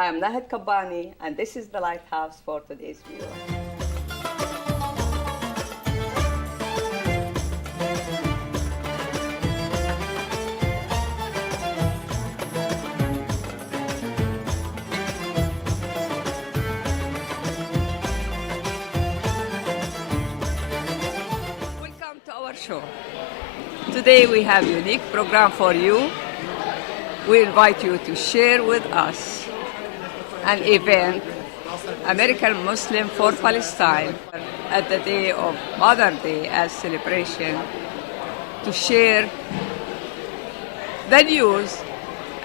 I am Kabbani, and this is the Lighthouse for today's viewer. Welcome to our show. Today we have a unique program for you. We invite you to share with us an event, American Muslim for Palestine, at the day of Mother's Day as celebration, to share the news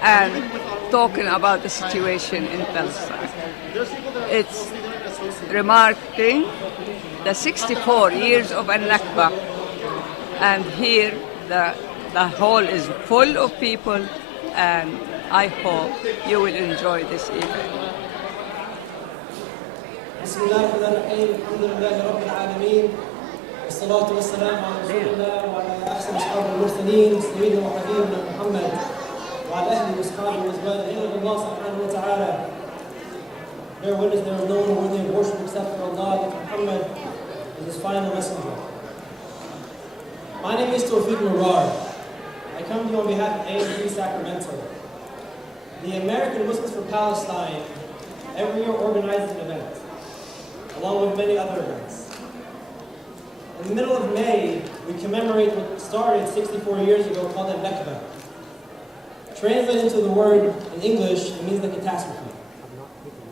and talking about the situation in Palestine. It's remarking the 64 years of Al-Nakba, and here the hall is full of people, and I hope you will enjoy this event. بسم الله الرحمن الرحيم الحمد لله رب العالمين والصلاة والسلام على رسول الله وعلى أحسن أصحاب المرسلين سيدنا وحبيبنا محمد وعلى أهله وأصحابه وأزواجه إن الله سبحانه وتعالى. Bear witness there is no one worthy of worship except for Allah, that Muhammad is his final messenger. My name is Tawfiq Murar. I come to you on behalf of AMC Sacramento. The American Muslims for Palestine every year organizes an event, along with many other events. In the middle of May, we commemorate what started 64 years ago called Al-Nakba. Translated into the word in English, it means the catastrophe.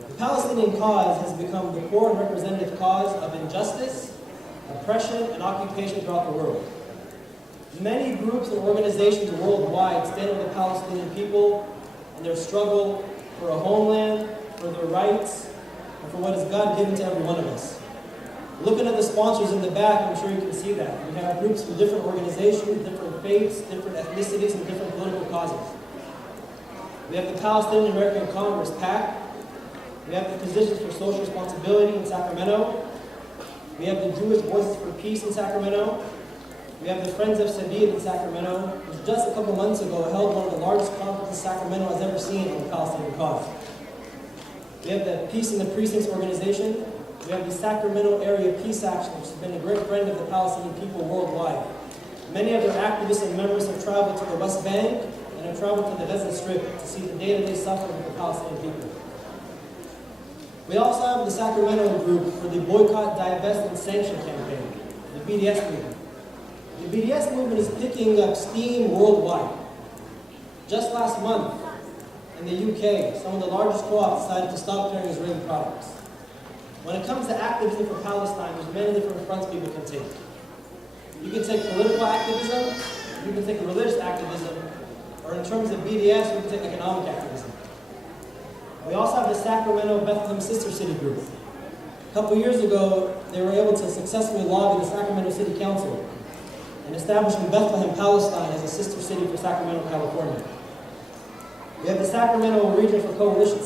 The Palestinian cause has become the core and representative cause of injustice, oppression, and occupation throughout the world. Many groups and organizations worldwide stand with the Palestinian people in their struggle for a homeland, for their rights, and for what is God-given to every one of us. Looking at the sponsors in the back, I'm sure you can see that. We have groups from different organizations, different faiths, different ethnicities, and different political causes. We have the Palestinian American Congress, PAC. We have the Physicians for Social Responsibility in Sacramento. We have the Jewish Voices for Peace in Sacramento. We have the Friends of Sadid in Sacramento, which just a couple months ago held one of the largest conferences Sacramento has ever seen on the Palestinian cause. We have the Peace in the Precincts organization. We have the Sacramento Area Peace Action, which has been a great friend of the Palestinian people worldwide. Many of their activists and members have traveled to the West Bank and have traveled to the Gaza Strip to see the day-to-day suffering of the Palestinian people. We also have the Sacramento group for the Boycott, Divest, and Sanction campaign, the BDS movement. The BDS movement is picking up steam worldwide. Just last month, in the UK, some of the largest co-ops decided to stop carrying Israeli products. When it comes to activism for Palestine, there's many different fronts people can take. You can take political activism, you can take religious activism, or in terms of BDS, you can take economic activism. We also have the Sacramento Bethlehem Sister City Group. A couple years ago, they were able to successfully lobby the Sacramento City Council and establishing Bethlehem, Palestine as a sister city for Sacramento, California. We have the Sacramento Regional Coalition for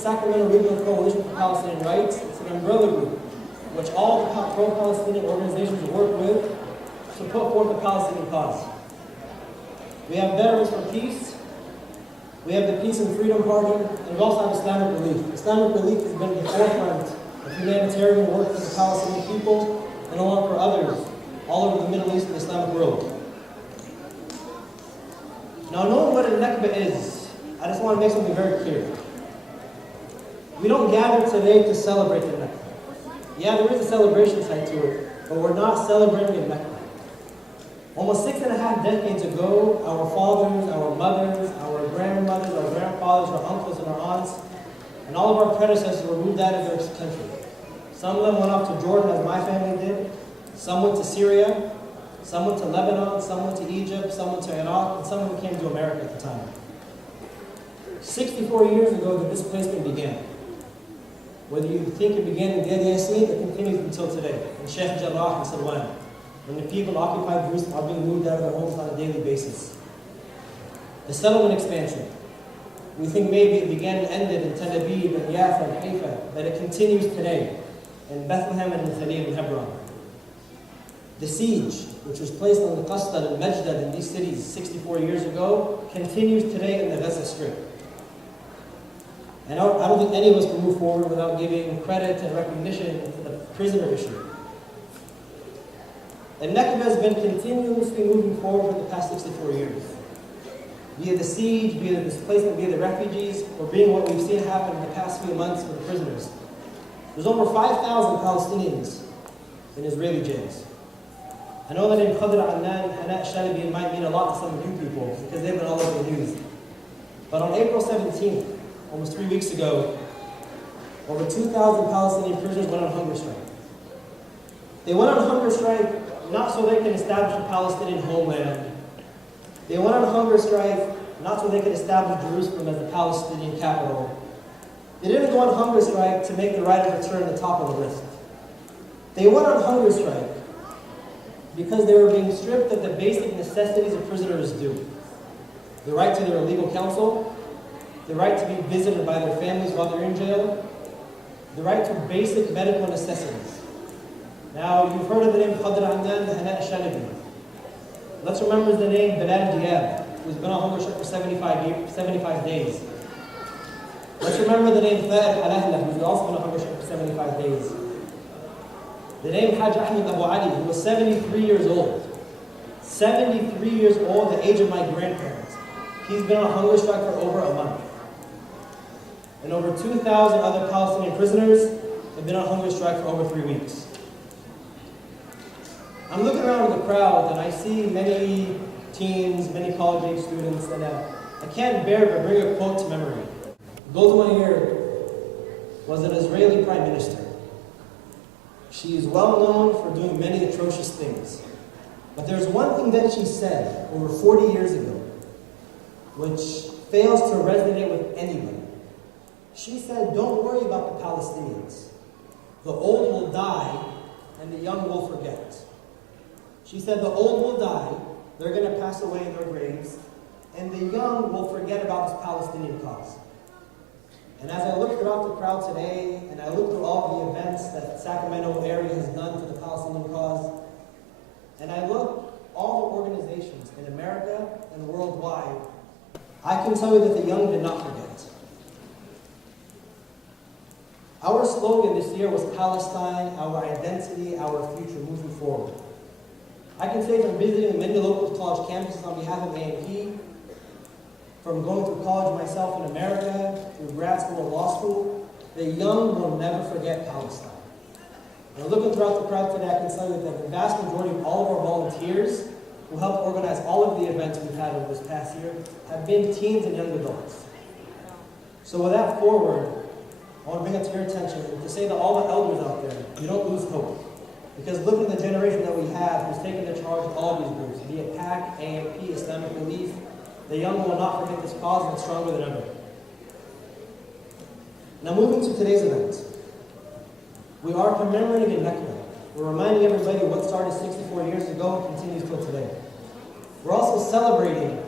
Palestinian Rights. It's an umbrella group which all the pro-Palestinian organizations work with to put forth the Palestinian cause. We have Veterans for Peace. We have the Peace and Freedom Party, and we also have Islamic Relief. Islamic Relief has been at the forefront of humanitarian work for the Palestinian people and along for others all over the Middle East and the Islamic world. Now, knowing what Al-Nakba is, I just want to make something very clear. We don't gather today to celebrate the Nakba. Yeah, there is a celebration side to it, but we're not celebrating the Nakba. Almost 6.5 decades ago, our fathers, our mothers, our grandmothers, our grandfathers, our uncles, and our aunts, and all of our predecessors were moved out of their country. Some of them went off to Jordan, as my family did. Some went to Syria. Some went to Lebanon. Some went to Egypt. Some went to Iraq. And some of them came to America at the time. 64 years ago, the displacement began. Whether you think it began in Deir Yassin, it continues until today, in Sheikh Jarrah and Salwan, when the people in occupied Jerusalem are being moved out of their homes on a daily basis. The settlement expansion. We think maybe it began and ended in Tel Aviv and Yafa and Haifa, but it continues today in Bethlehem and in Khalil and Hebron. The siege, which was placed on the Qasdal and Majdad in these cities 64 years ago, continues today in the Gaza Strip. And I don't think any of us can move forward without giving credit and recognition to the prisoner issue. And Nakba has been continuously moving forward for the past 64 years. Via the siege, via the displacement, via the refugees, or being what we've seen happen in the past few months with the prisoners. There's over 5,000 Palestinians in Israeli jails. I know the name Khadr Annan, Hanat Shalabi might mean a lot to some of you people because they've been all over the news. But on April 17th, almost 3 weeks ago, over 2,000 Palestinian prisoners went on hunger strike. They went on hunger strike not so they can establish a Palestinian homeland. They went on hunger strike not so they could establish Jerusalem as the Palestinian capital. They didn't go on hunger strike to make the right of return the top of the list. They went on hunger strike because they were being stripped of the basic necessities a prisoners do. The right to their legal counsel, the right to be visited by their families while they're in jail, the right to basic medical necessities. Now, you've heard of the name Khadr Annan, Hanat Shalabi. Let's remember the name Bilal Diab, who's been on hunger strike for 75 days. Let's remember the name Tha'ir Al-Ahla, who's also been on hunger strike for 75 days. The name Hajj Ahmed Abu Ali, who was 73 years old. 73 years old, the age of my grandparents. He's been on hunger strike for over a month. And over 2,000 other Palestinian prisoners have been on hunger strike for over 3 weeks. I'm looking around in the crowd and I see many teens, many college-age students, and I can't bear but bring a quote to memory. Golda Meir was an Israeli prime minister. She is well known for doing many atrocious things. But there's one thing that she said over 40 years ago, which fails to resonate with anybody. She said, don't worry about the Palestinians. The old will die and the young will forget. She said the old will die, they're going to pass away in their graves, and the young will forget about this Palestinian cause. And as I look throughout the crowd today, and I look through all the events that the Sacramento area has done for the Palestinian cause, and I look all the organizations in America and worldwide, I can tell you that the young did not forget. Our slogan this year was Palestine, our identity, our future, moving forward. I can say from visiting many local college campuses on behalf of AMP, from going through college myself in America, through grad school and law school, the young will never forget Palestine. And looking throughout the crowd today, I can tell you that the vast majority of all of our volunteers who helped organize all of the events we've had over this past year have been teens and young adults. So with that forward, I want to bring it to your attention to say to all the elders out there, you don't lose hope. Because look at the generation that we have who's taken the charge of all these groups, be it PAC, AMP, Islamic Relief. The young will not forget this cause and it's stronger than ever. Now moving to today's event. We are commemorating in Nakba. We're reminding everybody what started 64 years ago and continues till today. We're also celebrating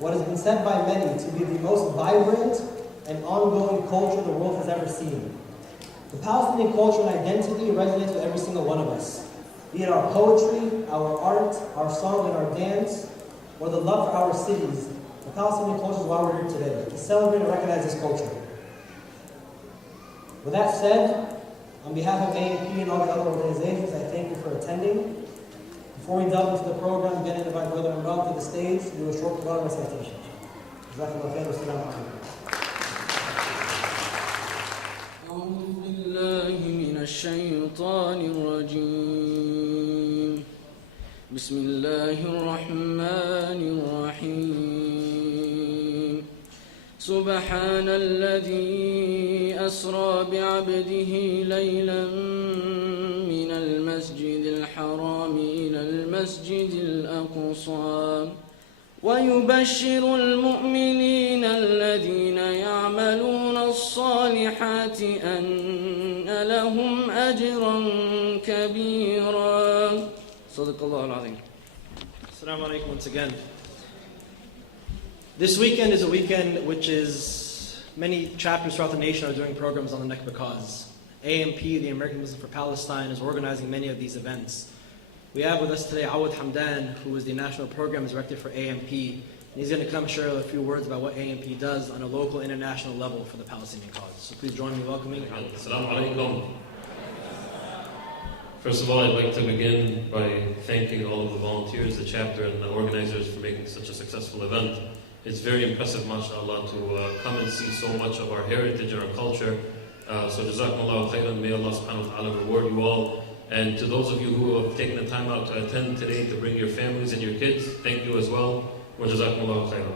what has been said by many to be the most vibrant and ongoing culture the world has ever seen. The Palestinian culture and identity resonates with every single one of us. Be it our poetry, our art, our song and our dance, or the love for our cities, the Palestinian culture is why we're here today, to celebrate and recognize this culture. With that said, on behalf of AMP and all the other organizations, I thank you for attending. Before we delve into the program, again, I invite Brother Imran to the stage to do a short Quran recitation. Jazakallah khair, wassalamu alaikum. أعوذ بالله من الشيطان الرجيم بسم الله الرحمن الرحيم سبحان الذي أسرى بعبده ليلا من المسجد الحرام إلى المسجد الأقصى ويبشر المؤمنين الذين يعملون الصالحات أن لهم أجرا كبيرا صدق الله العظيم. Assalamu alaikum once again. This weekend is a weekend which is many chapters throughout the nation are doing programs on the Nakba cause. AMP, the American Muslim for Palestine, is organizing many of these events. We have with us today Awad Hamdan, who is the National Programs Director for AMP, He's going to come share a few words about what AMP does on a local and international level for the Palestinian cause. So please join me in welcoming. Assalamu alaikum. First of all, I'd like to begin by thanking all of the volunteers, the chapter, and the organizers for making such a successful event. It's very impressive, mashallah, to come and see so much of our heritage and our culture. So jazakumullahu khairan, may Allah subhanahu wa ta'ala reward you all. And to those of you who have taken the time out to attend today, to bring your families and your kids, thank you as well. Wa jazakumullahu khairan.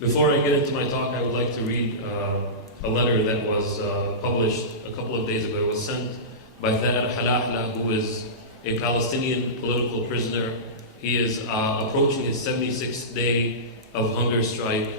Before I get into my talk, I would like to read a letter that was published a couple of days ago. It was sent by Tha'ar Halahla, who is a Palestinian political prisoner. He is approaching his 76th day of hunger strike.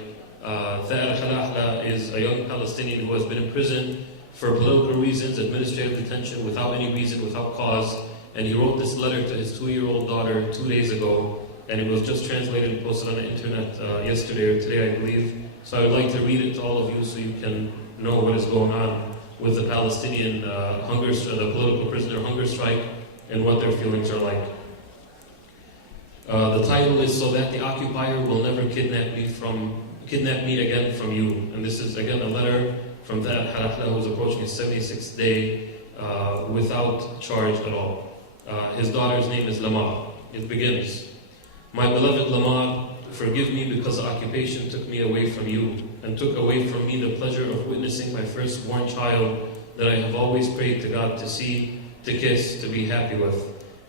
Tha'ar Halahla is a young Palestinian who has been in prison for political reasons, administrative detention, without any reason, without cause. And he wrote this letter to his 2-year-old daughter 2 days ago, and it was just translated and posted on the internet yesterday or today, I believe. So I would like to read it to all of you so you can know what is going on with the Palestinian the political prisoner hunger strike, and what their feelings are like. The title is "So that the occupier will never kidnap me again from you." And this is again a letter from Tha'ar Halahla, who is approaching his 76th day without charge at all. His daughter's name is Lamar. It begins, "My beloved Lamar, forgive me because the occupation took me away from you and took away from me the pleasure of witnessing my firstborn child that I have always prayed to God to see, to kiss, to be happy with.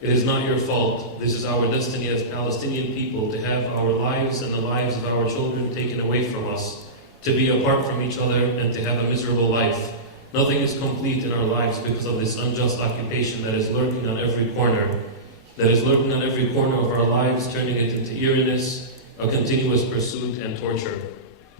It is not your fault. This is our destiny as Palestinian people, to have our lives and the lives of our children taken away from us, to be apart from each other and to have a miserable life. Nothing is complete in our lives because of this unjust occupation that is lurking on every corner. That is lurking on every corner of our lives, turning it into eeriness, a continuous pursuit and torture.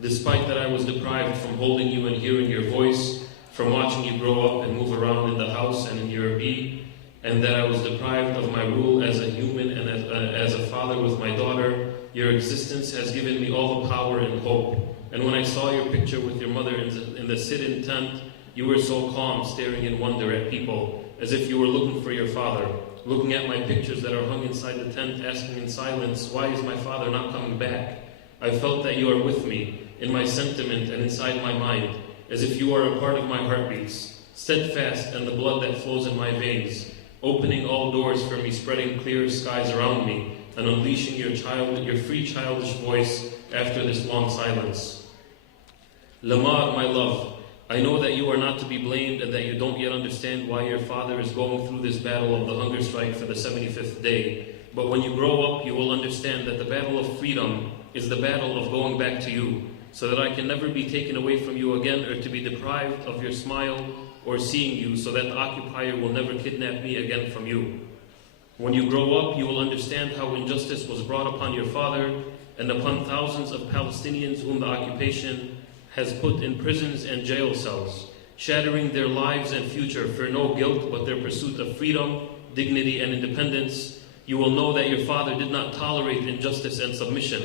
Despite that I was deprived from holding you and hearing your voice, from watching you grow up and move around in the house and in your be, and that I was deprived of my rule as a human and as a father with my daughter, your existence has given me all the power and hope. And when I saw your picture with your mother in the sit-in tent, you were so calm, staring in wonder at people, as if you were looking for your father, looking at my pictures that are hung inside the tent, asking in silence, why is my father not coming back? I felt that you are with me, in my sentiment and inside my mind, as if you are a part of my heartbeats, steadfast and the blood that flows in my veins, opening all doors for me, spreading clear skies around me, and unleashing your free childish voice after this long silence. Lamar, my love, I know that you are not to be blamed and that you don't yet understand why your father is going through this battle of the hunger strike for the 75th day. But when you grow up, you will understand that the battle of freedom is the battle of going back to you, so that I can never be taken away from you again or to be deprived of your smile or seeing you, so that the occupier will never kidnap me again from you. When you grow up, you will understand how injustice was brought upon your father and upon thousands of Palestinians whom the occupation has put in prisons and jail cells, shattering their lives and future for no guilt but their pursuit of freedom, dignity, and independence. You will know that your father did not tolerate injustice and submission,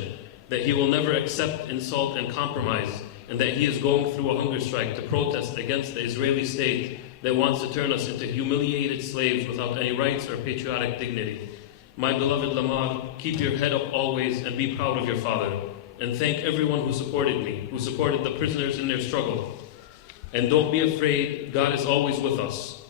that he will never accept insult and compromise, and that he is going through a hunger strike to protest against the Israeli state that wants to turn us into humiliated slaves without any rights or patriotic dignity. My beloved Lamar, keep your head up always and be proud of your father. And thank everyone who supported me, who supported the prisoners in their struggle. And don't be afraid, God is always with us.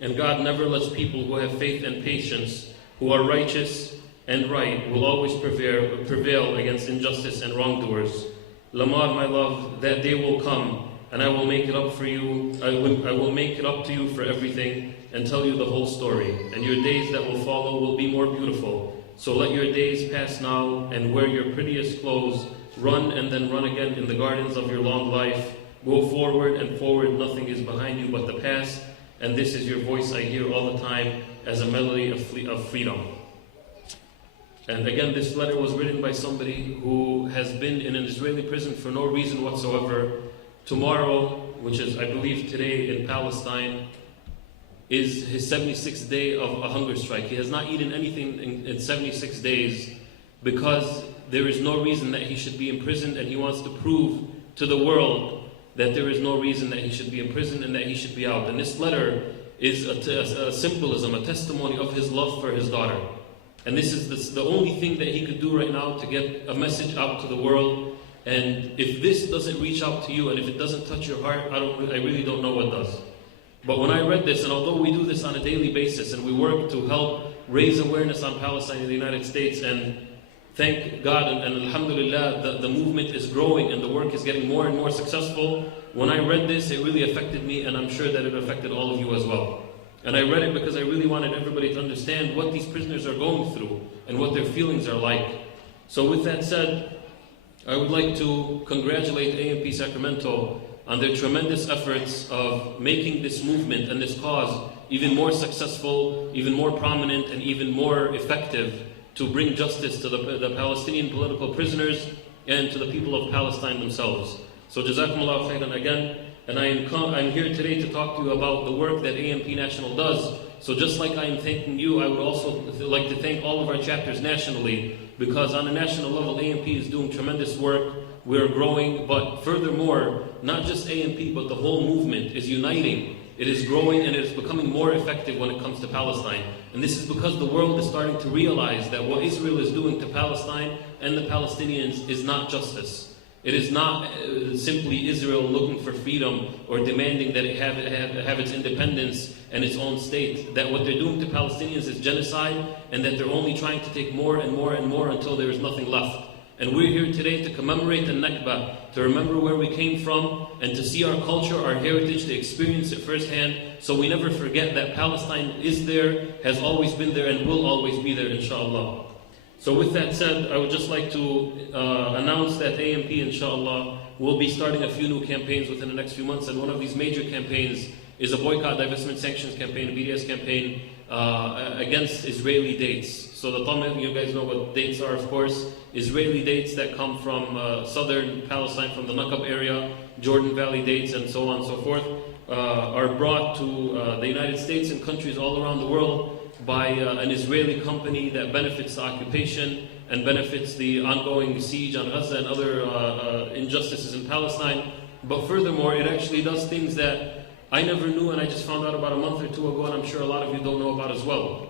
And God never lets people who have faith and patience, who are righteous and right, will always prevail against injustice and wrongdoers. Lamar, my love, that day will come, and I will make it up for you. I will make it up to you for everything and tell you the whole story. And your days that will follow will be more beautiful. So let your days pass now and wear your prettiest clothes. Run and then run again in the gardens of your long life. Go forward and forward, nothing is behind you but the past. And this is your voice I hear all the time as a melody of freedom. And again, this letter was written by somebody who has been in an Israeli prison for no reason whatsoever. Tomorrow, which is I believe today in Palestine, is his 76th day of a hunger strike. He has not eaten anything in 76 days because there is no reason that he should be imprisoned, and he wants to prove to the world that there is no reason that he should be imprisoned and that he should be out. And this letter is a symbolism, a testimony of his love for his daughter. And this is the only thing that he could do right now to get a message out to the world. And if this doesn't reach out to you, and if it doesn't touch your heart, I really don't know what does. But when I read this, and although we do this on a daily basis, and we work to help raise awareness on Palestine in the United States, and thank God, and alhamdulillah, the movement is growing and the work is getting more and more successful. When I read this, it really affected me, and I'm sure that it affected all of you as well. And I read it because I really wanted everybody to understand what these prisoners are going through and what their feelings are like. So with that said, I would like to congratulate AMP Sacramento on their tremendous efforts of making this movement and this cause even more successful, even more prominent, and even more effective to bring justice to the Palestinian political prisoners and to the people of Palestine themselves. So Jazakumullah khairan again, and I'm here today to talk to you about the work that AMP National does. So just like I am thanking you, I would also like to thank all of our chapters nationally, because on a national level, AMP is doing tremendous work. We are growing, but furthermore, not just AMP, but the whole movement is uniting. It is growing and it is becoming more effective when it comes to Palestine. And this is because the world is starting to realize that what Israel is doing to Palestine and the Palestinians is not justice. It is not simply Israel looking for freedom or demanding that it have its independence and its own state. That what they're doing to Palestinians is genocide, and that they're only trying to take more and more and more until there is nothing left. And we're here today to commemorate the Nakba, to remember where we came from, and to see our culture, our heritage, to experience it firsthand, so we never forget that Palestine is there, has always been there, and will always be there, inshallah. So with that said, I would just like to announce that AMP, inshallah, will be starting a few new campaigns within the next few months, and one of these major campaigns is a boycott, divestment, sanctions campaign, a BDS campaign against Israeli dates. So the Tamil, you guys know what dates are, of course. Israeli dates that come from southern Palestine, from the Nakba area, Jordan Valley dates, and so on and so forth, are brought to the United States and countries all around the world by an Israeli company that benefits the occupation and benefits the ongoing siege on Gaza and other injustices in Palestine. But furthermore, it actually does things that I never knew, and I just found out about a month or two ago, and I'm sure a lot of you don't know about as well.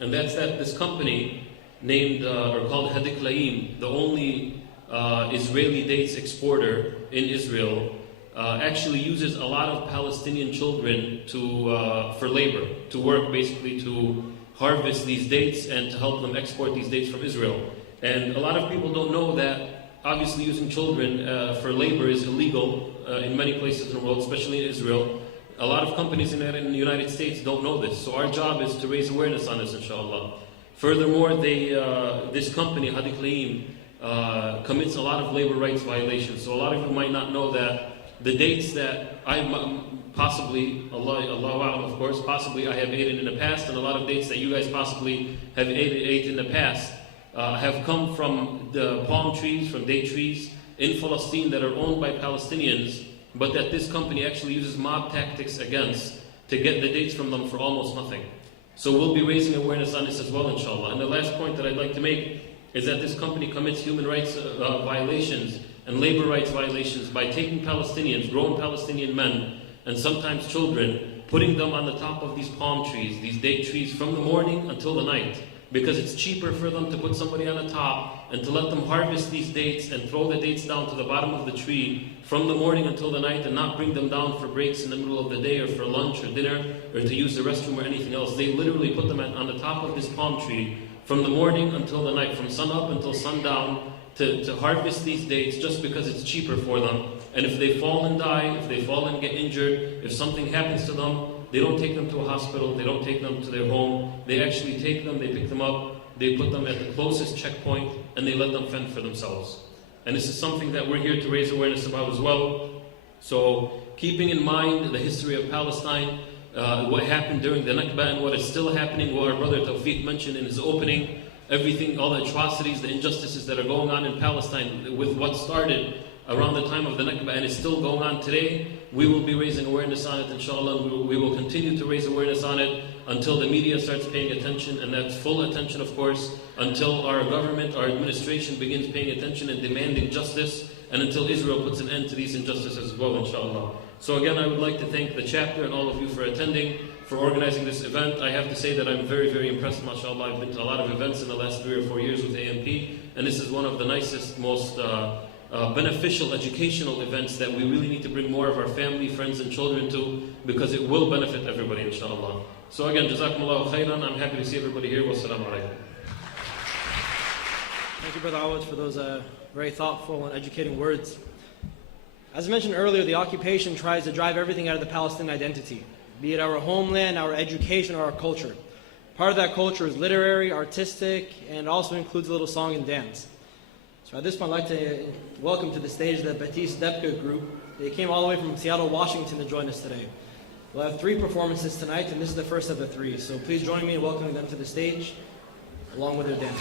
And that's that this company named or called Hadiklaim, the only Israeli dates exporter in Israel, actually uses a lot of Palestinian children for labor, to work basically to harvest these dates and to help them export these dates from Israel. And a lot of people don't know that obviously using children for labor is illegal in many places in the world, especially in Israel. A lot of companies in the United States don't know this, so our job is to raise awareness on this, inshallah. Furthermore, this company, Hadiklaim, commits a lot of labor rights violations. So a lot of you might not know that the dates that I possibly, Allahu A'lam, of course, possibly I have aided in the past, and a lot of dates that you guys possibly have aided in the past, have come from the palm trees, from date trees in Palestine that are owned by Palestinians, but that this company actually uses mob tactics against to get the dates from them for almost nothing. So we'll be raising awareness on this as well, inshallah. And the last point that I'd like to make is that this company commits human rights violations and labor rights violations by taking Palestinians, grown Palestinian men, and sometimes children, putting them on the top of these palm trees, these date trees, from the morning until the night, because it's cheaper for them to put somebody on the top and to let them harvest these dates and throw the dates down to the bottom of the tree from the morning until the night, and not bring them down for breaks in the middle of the day or for lunch or dinner or to use the restroom or anything else. They literally put them on the top of this palm tree from the morning until the night, from sun up until sundown, to harvest these dates just because it's cheaper for them. And if they fall and die, if they fall and get injured, if something happens to them, they don't take them to a hospital, they don't take them to their home. They actually take them, they pick them up, they put them at the closest checkpoint, and they let them fend for themselves. And this is something that we're here to raise awareness about as well. So keeping in mind the history of Palestine, what happened during the Nakba and what is still happening, what our brother Tawfiq mentioned in his opening, everything, all the atrocities, the injustices that are going on in Palestine with what started around the time of the Nakba and is still going on today, we will be raising awareness on it, inshallah. We will continue to raise awareness on it until the media starts paying attention, and that's full attention, of course, until our government, our administration begins paying attention and demanding justice, and until Israel puts an end to these injustices as well, inshallah. So again, I would like to thank the chapter and all of you for attending, for organizing this event. I have to say that I'm very, very impressed, mashallah. I've been to a lot of events in the last 3 or 4 years with AMP, and this is one of the nicest, most beneficial educational events that we really need to bring more of our family, friends, and children to, because it will benefit everybody, inshallah. So again, jazakumullahu khairan. I'm happy to see everybody here. Wassalamu alaikum. Thank you, Brother Awad, for those very thoughtful and educating words. As I mentioned earlier, the occupation tries to drive everything out of the Palestinian identity, be it our homeland, our education, or our culture. Part of that culture is literary, artistic, and also includes a little song and dance. So at this point, I'd like to welcome to the stage the Batiste Debka group. They came all the way from Seattle, Washington to join us today. We'll have 3 performances tonight, and this is the first of the 3. So please join me in welcoming them to the stage, along with their dance.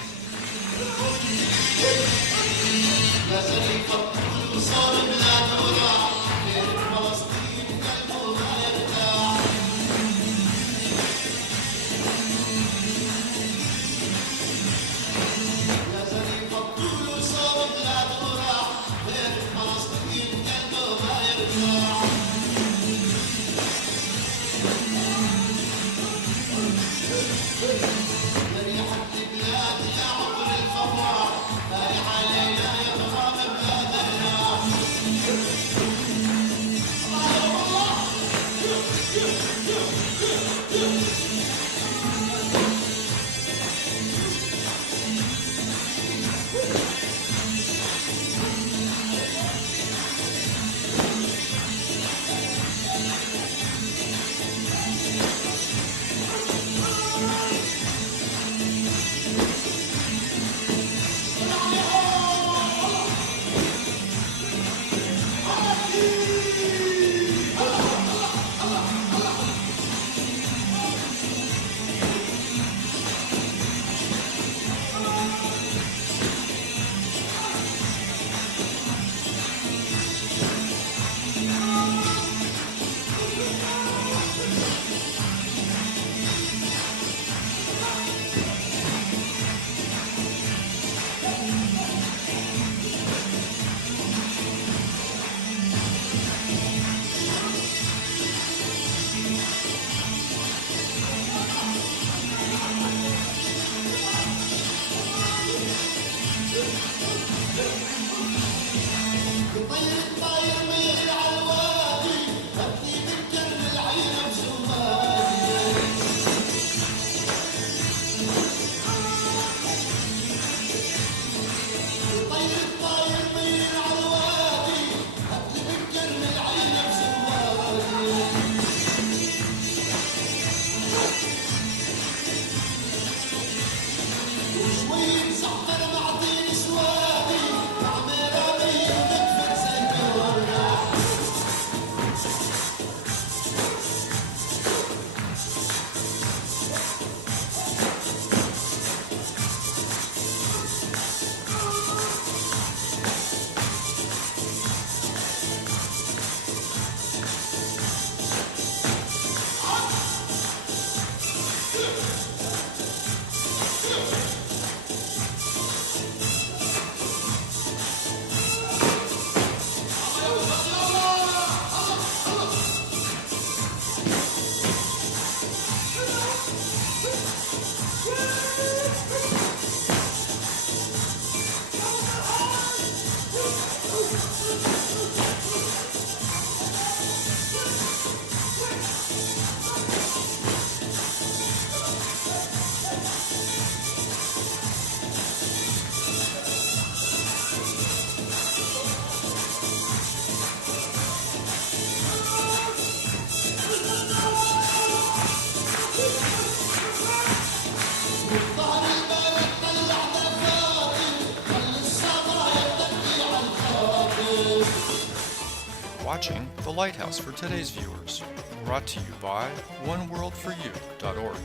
Watching The Lighthouse for today's viewers, brought to you by oneworldforyou.org.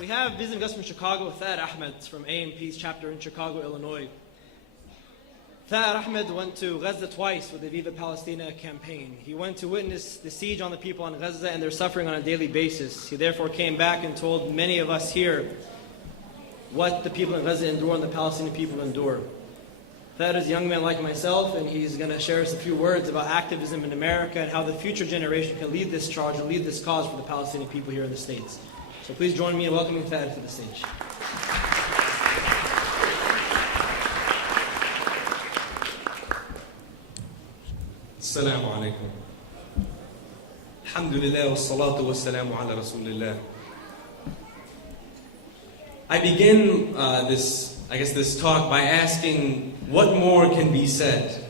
We have visiting us from Chicago, Thad Ahmed from AMP's chapter in Chicago, Illinois. Thad Ahmed went to Gaza twice with the Viva Palestina campaign. He went to witness the siege on the people in Gaza and their suffering on a daily basis. He therefore came back and told many of us here what the people in Gaza endure and the Palestinian people endure. Thad is a young man like myself, and he's going to share us a few words about activism in America and how the future generation can lead this charge and lead this cause for the Palestinian people here in the States. So please join me in welcoming Thad to the stage. Assalamu alaikum. Alhamdulillah wa salatu wa salamu ala rasulillah. I begin this talk by asking what more can be said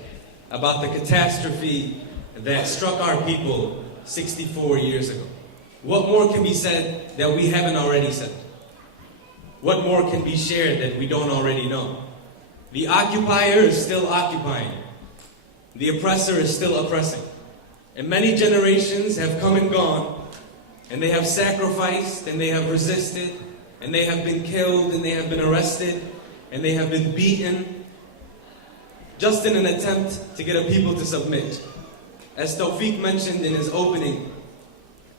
about the catastrophe that struck our people 64 years ago. What more can be said that we haven't already said? What more can be shared that we don't already know? The occupier is still occupying. The oppressor is still oppressing. And many generations have come and gone, and they have sacrificed, and they have resisted, and they have been killed, and they have been arrested, and they have been beaten, just in an attempt to get a people to submit. As Tawfiq mentioned in his opening,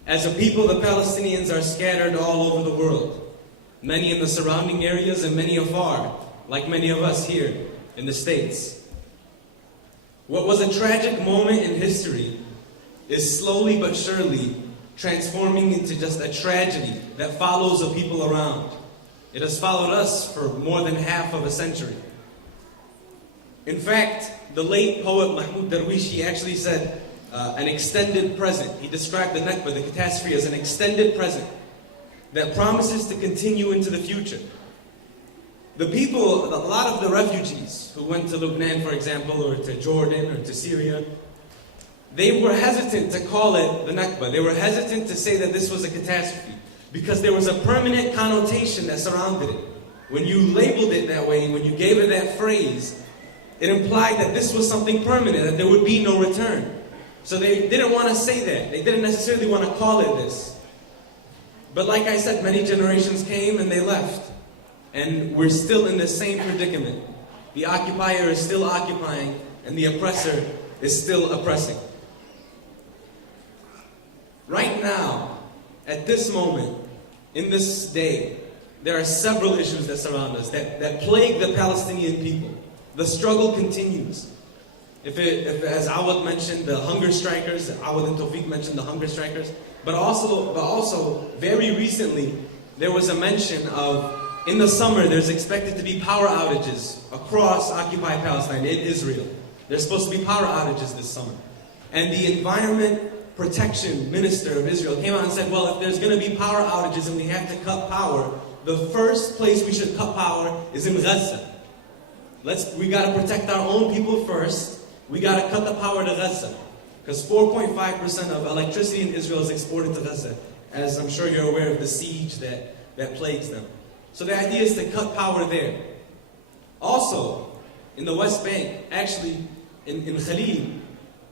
as a people, the Palestinians are scattered all over the world. Many in the surrounding areas and many afar, like many of us here in the States. What was a tragic moment in history is slowly but surely transforming into just a tragedy that follows the people around. It has followed us for more than half of a century. In fact, the late poet Mahmoud Darwish, he actually said an extended present. He described the Nakba, the catastrophe, as an extended present that promises to continue into the future. The people, a lot of the refugees who went to Lebanon, for example, or to Jordan, or to Syria, they were hesitant to call it the Nakba. They were hesitant to say that this was a catastrophe because there was a permanent connotation that surrounded it. When you labeled it that way, when you gave it that phrase, it implied that this was something permanent, that there would be no return. So they didn't want to say that. They didn't necessarily want to call it this. But like I said, many generations came and they left. And we're still in the same predicament. The occupier is still occupying, and the oppressor is still oppressing. Right now, at this moment, in this day, there are several issues that surround us, that plague the Palestinian people. The struggle continues. If as Awad mentioned, the hunger strikers, Awad and Tawfiq mentioned the hunger strikers, but also very recently, there was a mention of, in the summer, there's expected to be power outages across occupied Palestine, in Israel. There's supposed to be power outages this summer. And the Environment Protection Minister of Israel came out and said, well, if there's going to be power outages and we have to cut power, the first place we should cut power is in Gaza. We got to protect our own people first. We got to cut the power to Gaza. Because 4.5% of electricity in Israel is exported to Gaza, as I'm sure you're aware of the siege that plagues them. So the idea is to cut power there. Also, in the West Bank, actually, in Khalil,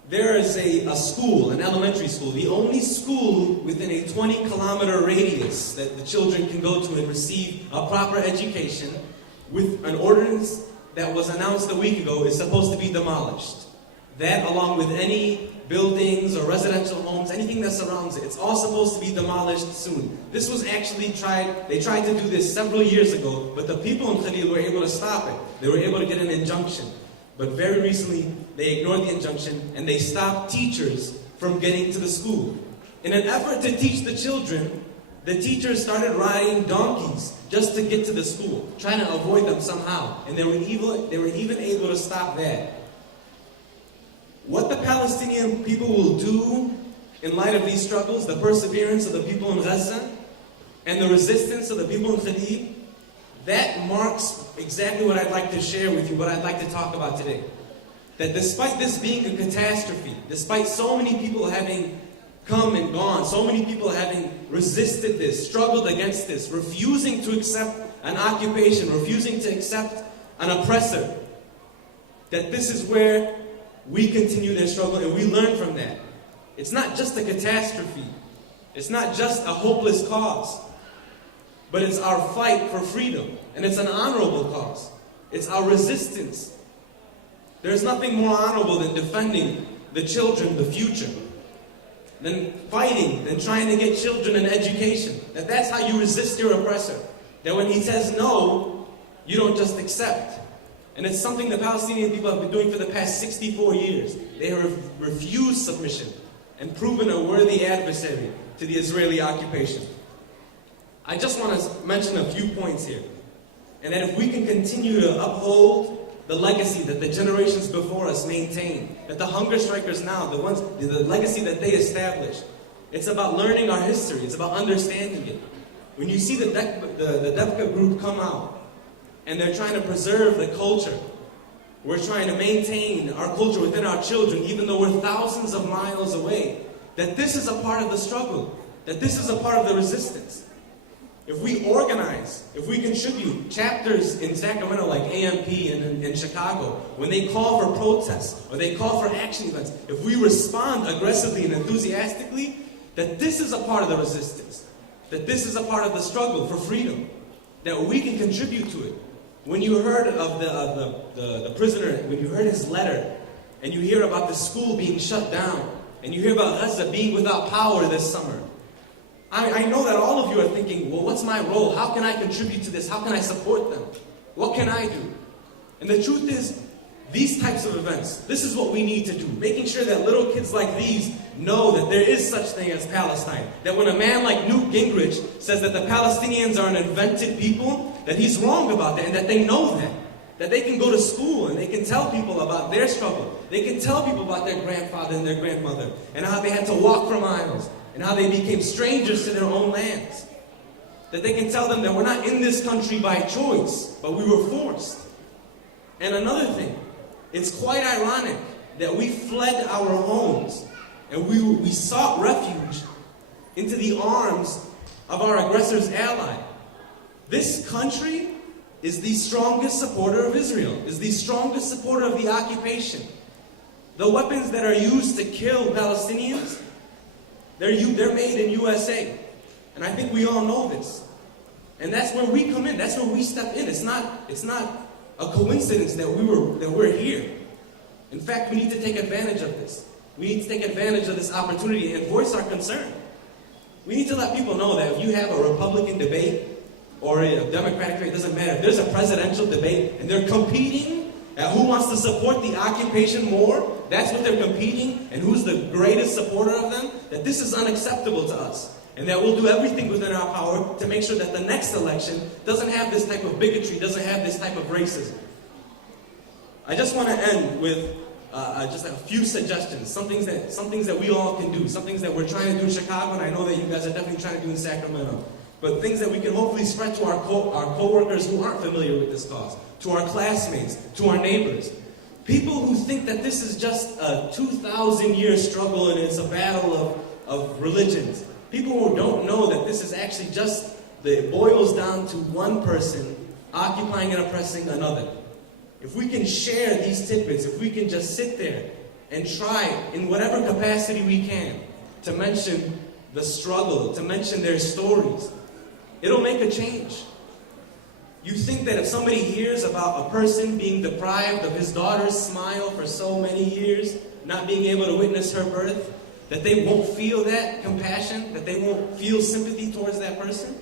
there is a school, an elementary school, the only school within a 20-kilometer radius that the children can go to and receive a proper education, with an ordinance that was announced a week ago, is supposed to be demolished. That, along with any buildings or residential homes, anything that surrounds it, it's all supposed to be demolished soon. This was actually they tried to do this several years ago, but the people in Khalil were able to stop it. They were able to get an injunction. But very recently, they ignored the injunction and they stopped teachers from getting to the school. In an effort to teach the children, the teachers started riding donkeys just to get to the school, trying to avoid them somehow. And they were even able to stop that. What the Palestinian people will do in light of these struggles, the perseverance of the people in Gaza, and the resistance of the people in Khalil, that marks exactly what I'd like to share with you, what I'd like to talk about today. That despite this being a catastrophe, despite so many people having come and gone, so many people having resisted this, struggled against this, refusing to accept an occupation, refusing to accept an oppressor, that this is where we continue their struggle and we learn from that. It's not just a catastrophe. It's not just a hopeless cause. But it's our fight for freedom. And it's an honorable cause. It's our resistance. There's nothing more honorable than defending the children, the future. Than fighting, than trying to get children an education. That's how you resist your oppressor. That when he says no, you don't just accept. And it's something the Palestinian people have been doing for the past 64 years. They have refused submission and proven a worthy adversary to the Israeli occupation. I just want to mention a few points here. And that if we can continue to uphold the legacy that the generations before us maintained, that the hunger strikers now, the legacy that they established, it's about learning our history. It's about understanding it. When you see the DEPCA group come out and they're trying to preserve the culture, we're trying to maintain our culture within our children, even though we're thousands of miles away, that this is a part of the struggle, that this is a part of the resistance. If we organize, if we contribute, chapters in Sacramento like AMP and in Chicago, when they call for protests or they call for action events, if we respond aggressively and enthusiastically, that this is a part of the resistance, that this is a part of the struggle for freedom, that we can contribute to it. When you heard of the prisoner, when you heard his letter, and you hear about the school being shut down, and you hear about Gaza being without power this summer, I know that all of you are thinking, well, what's my role? How can I contribute to this? How can I support them? What can I do? And the truth is, these types of events, this is what we need to do. Making sure that little kids like these know that there is such thing as Palestine. That when a man like Newt Gingrich says that the Palestinians are an invented people, that he's wrong about that and that they know that. That they can go to school and they can tell people about their struggle. They can tell people about their grandfather and their grandmother and how they had to walk for miles and how they became strangers to their own lands. That they can tell them that we're not in this country by choice, but we were forced. And another thing, it's quite ironic that we fled our homes and we sought refuge into the arms of our aggressor's ally. This country is the strongest supporter of Israel, is the strongest supporter of the occupation. The weapons that are used to kill Palestinians, they're made in USA. And I think we all know this. And that's where we come in, that's where we step in. It's not a coincidence that we're here. In fact, we need to take advantage of this. We need to take advantage of this opportunity and voice our concern. We need to let people know that if you have a Republican debate or a Democratic debate, it doesn't matter. If there's a presidential debate and they're competing at who wants to support the occupation more, that's what they're competing, and who's the greatest supporter of them, that this is unacceptable to us. And that we'll do everything within our power to make sure that the next election doesn't have this type of bigotry, doesn't have this type of racism. I just want to end with just a few suggestions, some things that we all can do, some things that we're trying to do in Chicago, and I know that you guys are definitely trying to do in Sacramento. But things that we can hopefully spread to our co-workers who aren't familiar with this cause, to our classmates, to our neighbors. People who think that this is just a 2,000-year struggle and it's a battle of religions. People who don't know that this is actually just, it boils down to one person occupying and oppressing another. If we can share these tidbits, if we can just sit there and try in whatever capacity we can to mention the struggle, to mention their stories, it'll make a change. You think that if somebody hears about a person being deprived of his daughter's smile for so many years, not being able to witness her birth, that they won't feel that compassion, that they won't feel sympathy towards that person?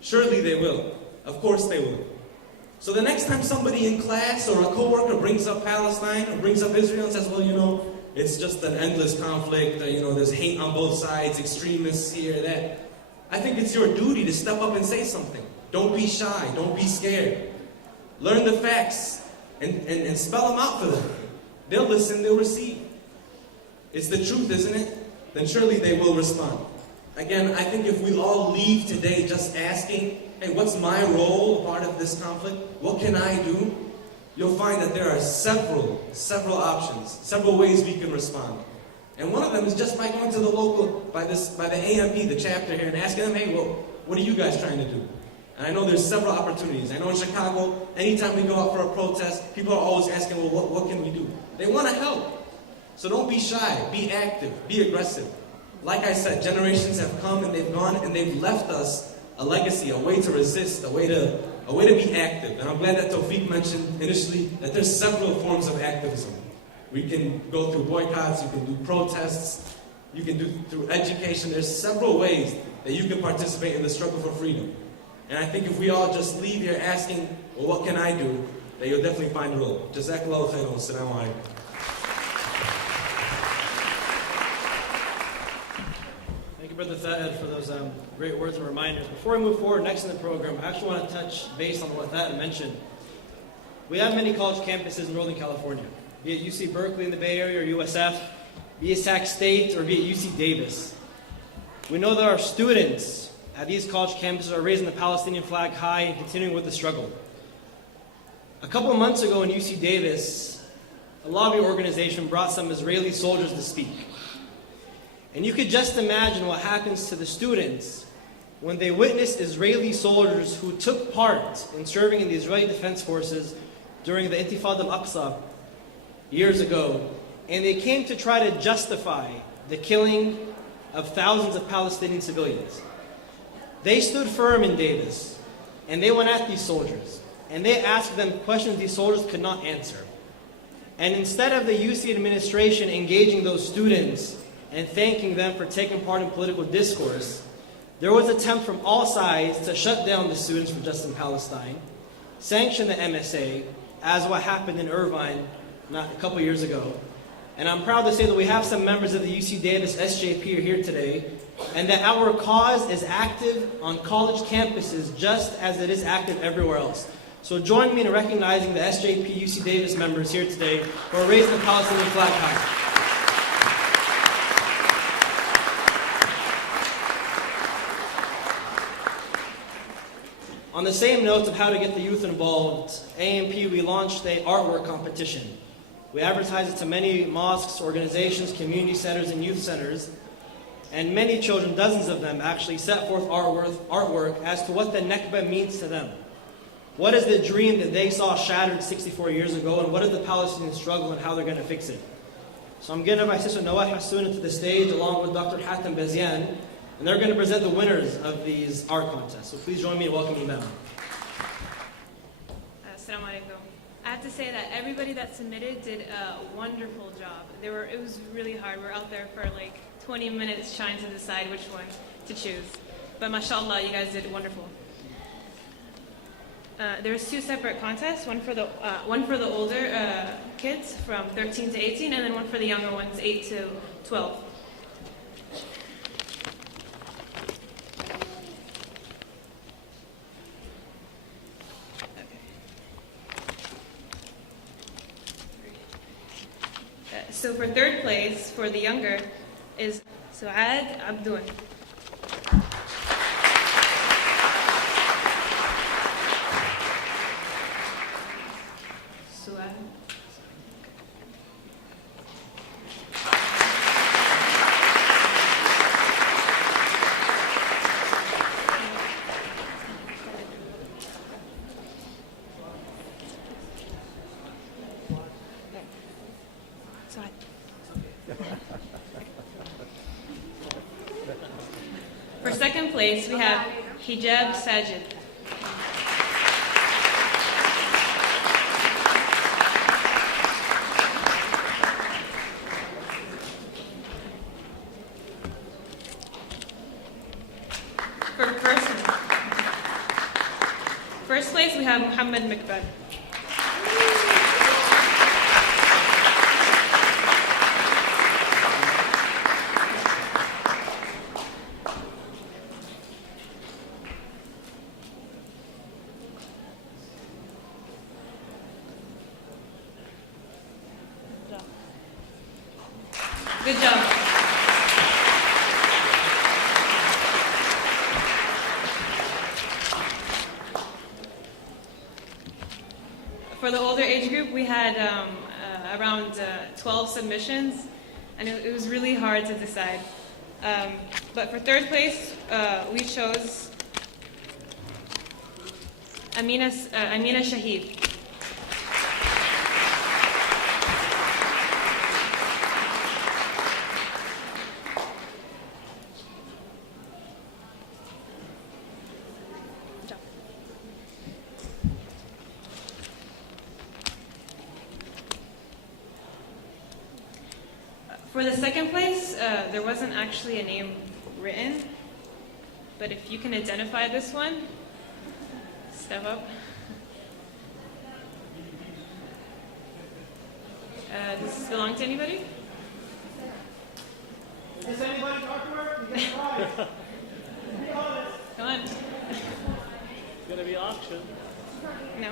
Surely they will. Of course they will. So the next time somebody in class or a coworker brings up Palestine or brings up Israel and says, well, you know, it's just an endless conflict, or, you know, there's hate on both sides, extremists here, that. I think it's your duty to step up and say something. Don't be shy, don't be scared. Learn the facts and spell them out for them. They'll listen, they'll receive. It's the truth, isn't it? Then surely they will respond. Again, I think if we all leave today just asking, hey, what's my role, a part of this conflict? What can I do? You'll find that there are several options, several ways we can respond. And one of them is just by going to the local, by the AMP, the chapter here, and asking them, hey, well, what are you guys trying to do? And I know there's several opportunities. I know in Chicago, anytime we go out for a protest, people are always asking, well, what can we do? They want to help. So don't be shy, be active, be aggressive. Like I said, generations have come and they've gone and they've left us a legacy, a way to resist, a way to be active. And I'm glad that Tawfiq mentioned initially that there's several forms of activism. We can go through boycotts, you can do protests, you can do through education. There's several ways that you can participate in the struggle for freedom. And I think if we all just leave here asking, well, what can I do? that you'll definitely find a role. Jazakallahu khairan. Assalamu alaikum. Thank you, Brother Thad, for those great words and reminders. Before we move forward next in the program, I actually want to touch base on what Thad mentioned. We have many college campuses in Northern California, be it UC Berkeley in the Bay Area or USF, be it Sac State, or be it UC Davis. We know that our students at these college campuses are raising the Palestinian flag high and continuing with the struggle. A couple of months ago in UC Davis, a lobby organization brought some Israeli soldiers to speak. And you could just imagine what happens to the students when they witness Israeli soldiers who took part in serving in the Israeli Defense Forces during the Intifada al-Aqsa years ago, and they came to try to justify the killing of thousands of Palestinian civilians. They stood firm in Davis, and they went at these soldiers, and they asked them questions these soldiers could not answer. And instead of the UC administration engaging those students and thanking them for taking part in political discourse, there was an attempt from all sides to shut down the Students for Justice in Palestine, sanction the MSA, as what happened in Irvine a couple years ago. And I'm proud to say that we have some members of the UC Davis SJP here today, and that our cause is active on college campuses just as it is active everywhere else. So join me in recognizing the SJP UC Davis members here today who are raising the Palestinian flag high. On the same note of how to get the youth involved, AMP, we launched an artwork competition. We advertised it to many mosques, organizations, community centers, and youth centers. And many children, dozens of them, actually set forth artwork as to what the Nakba means to them. What is the dream that they saw shattered 64 years ago, and what is the Palestinian struggle and how they're going to fix it? So I'm going to invite Sister Nawal Hassoun to the stage along with Dr. Hatem Bazian, and they're going to present the winners of these art contests. So please join me in welcoming them. Assalamu alaikum. I have to say that everybody that submitted did a wonderful job. It was really hard. We were out there for like 20 minutes trying to decide which one to choose. But mashallah, you guys did wonderful. There's two separate contests, one for the older kids from 13 to 18, and then one for the younger ones, 8 to 12. So for third place, for the younger, is Suad Abdun. Suad. For second place, we have Hijab Sajid. For first place, we have Muhammad Mikbad. Good job. For the older age group, we had around 12 submissions, and it was really hard to decide. But for third place, we chose Amina Shahid. For the second place, there wasn't actually a name written, but if you can identify this one, step up. Does this belong to anybody? Does anybody talk to her? You get a prize. Be honest. Come on. It's going to be auction. No?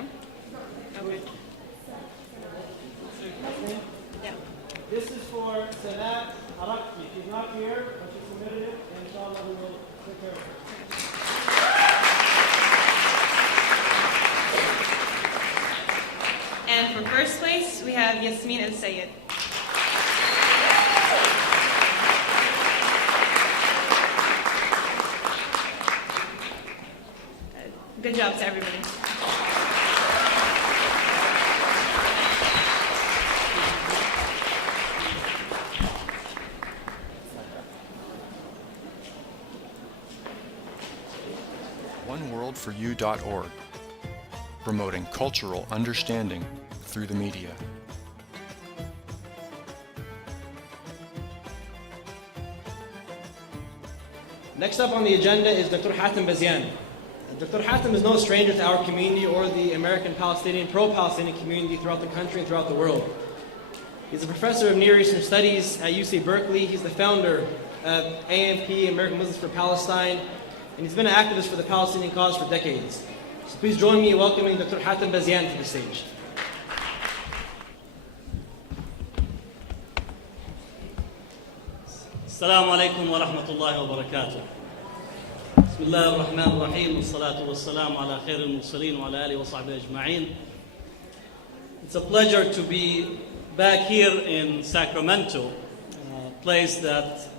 Okay. Yeah. This is for Salat Arakji. She's not here, but she submitted it, and inshallah we will take care of her. And for first place, we have Yasmin El Sayed. Good job to everybody. oneworldforyou.org, promoting cultural understanding through the media. Next up on the agenda is Dr. Hatem Bazian. Dr. Hatem is no stranger to our community or the American Palestinian, pro-Palestinian community throughout the country and throughout the world. He's a professor of Near Eastern Studies at UC Berkeley. He's the founder of AMP, American Muslims for Palestine, and he's been an activist for the Palestinian cause for decades. So please join me in welcoming Dr. Hatem Bazian to the stage. السلام عليكم ورحمة الله وبركاته. بسم الله الرحمن الرحيم والصلاة والسلام على خير المرسلين وعلى آله وصحبه أجمعين. It's a pleasure to be back here in Sacramento, a place that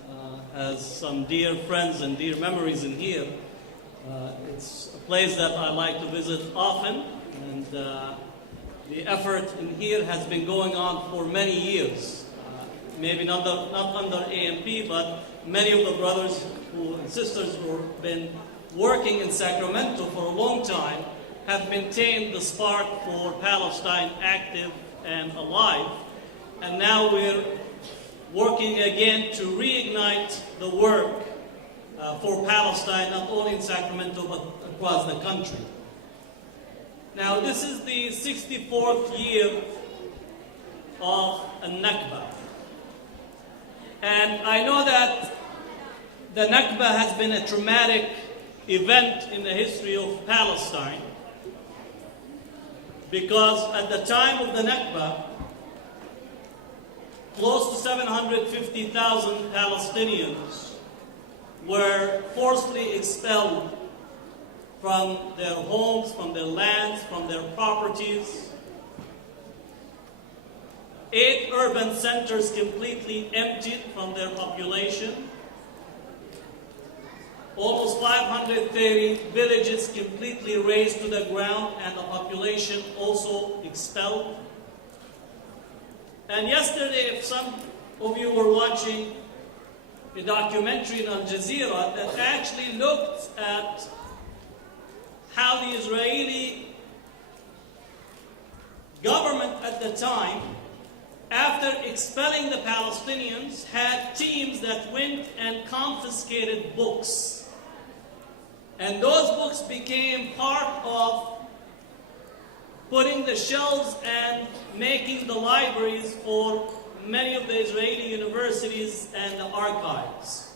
has some dear friends and dear memories in here. It's a place that I like to visit often, and the effort in here has been going on for many years. Maybe not under AMP, but many of the brothers and sisters who have been working in Sacramento for a long time have maintained the spark for Palestine active and alive. And now we're working again to reignite the work for Palestine, not only in Sacramento, but across the country. Now, this is the 64th year of Al-Nakba. And I know that the Nakba has been a traumatic event in the history of Palestine, because at the time of the Nakba, close to 750,000 Palestinians were forcibly expelled from their homes, from their lands, from their properties. 8 urban centers completely emptied from their population. Almost 530 villages completely razed to the ground, and the population also expelled. And yesterday, if some of you were watching a documentary on Al Jazeera that actually looked at how the Israeli government at the time, after expelling the Palestinians, had teams that went and confiscated books. And those books became part of putting the shelves and making the libraries for many of the Israeli universities and the archives.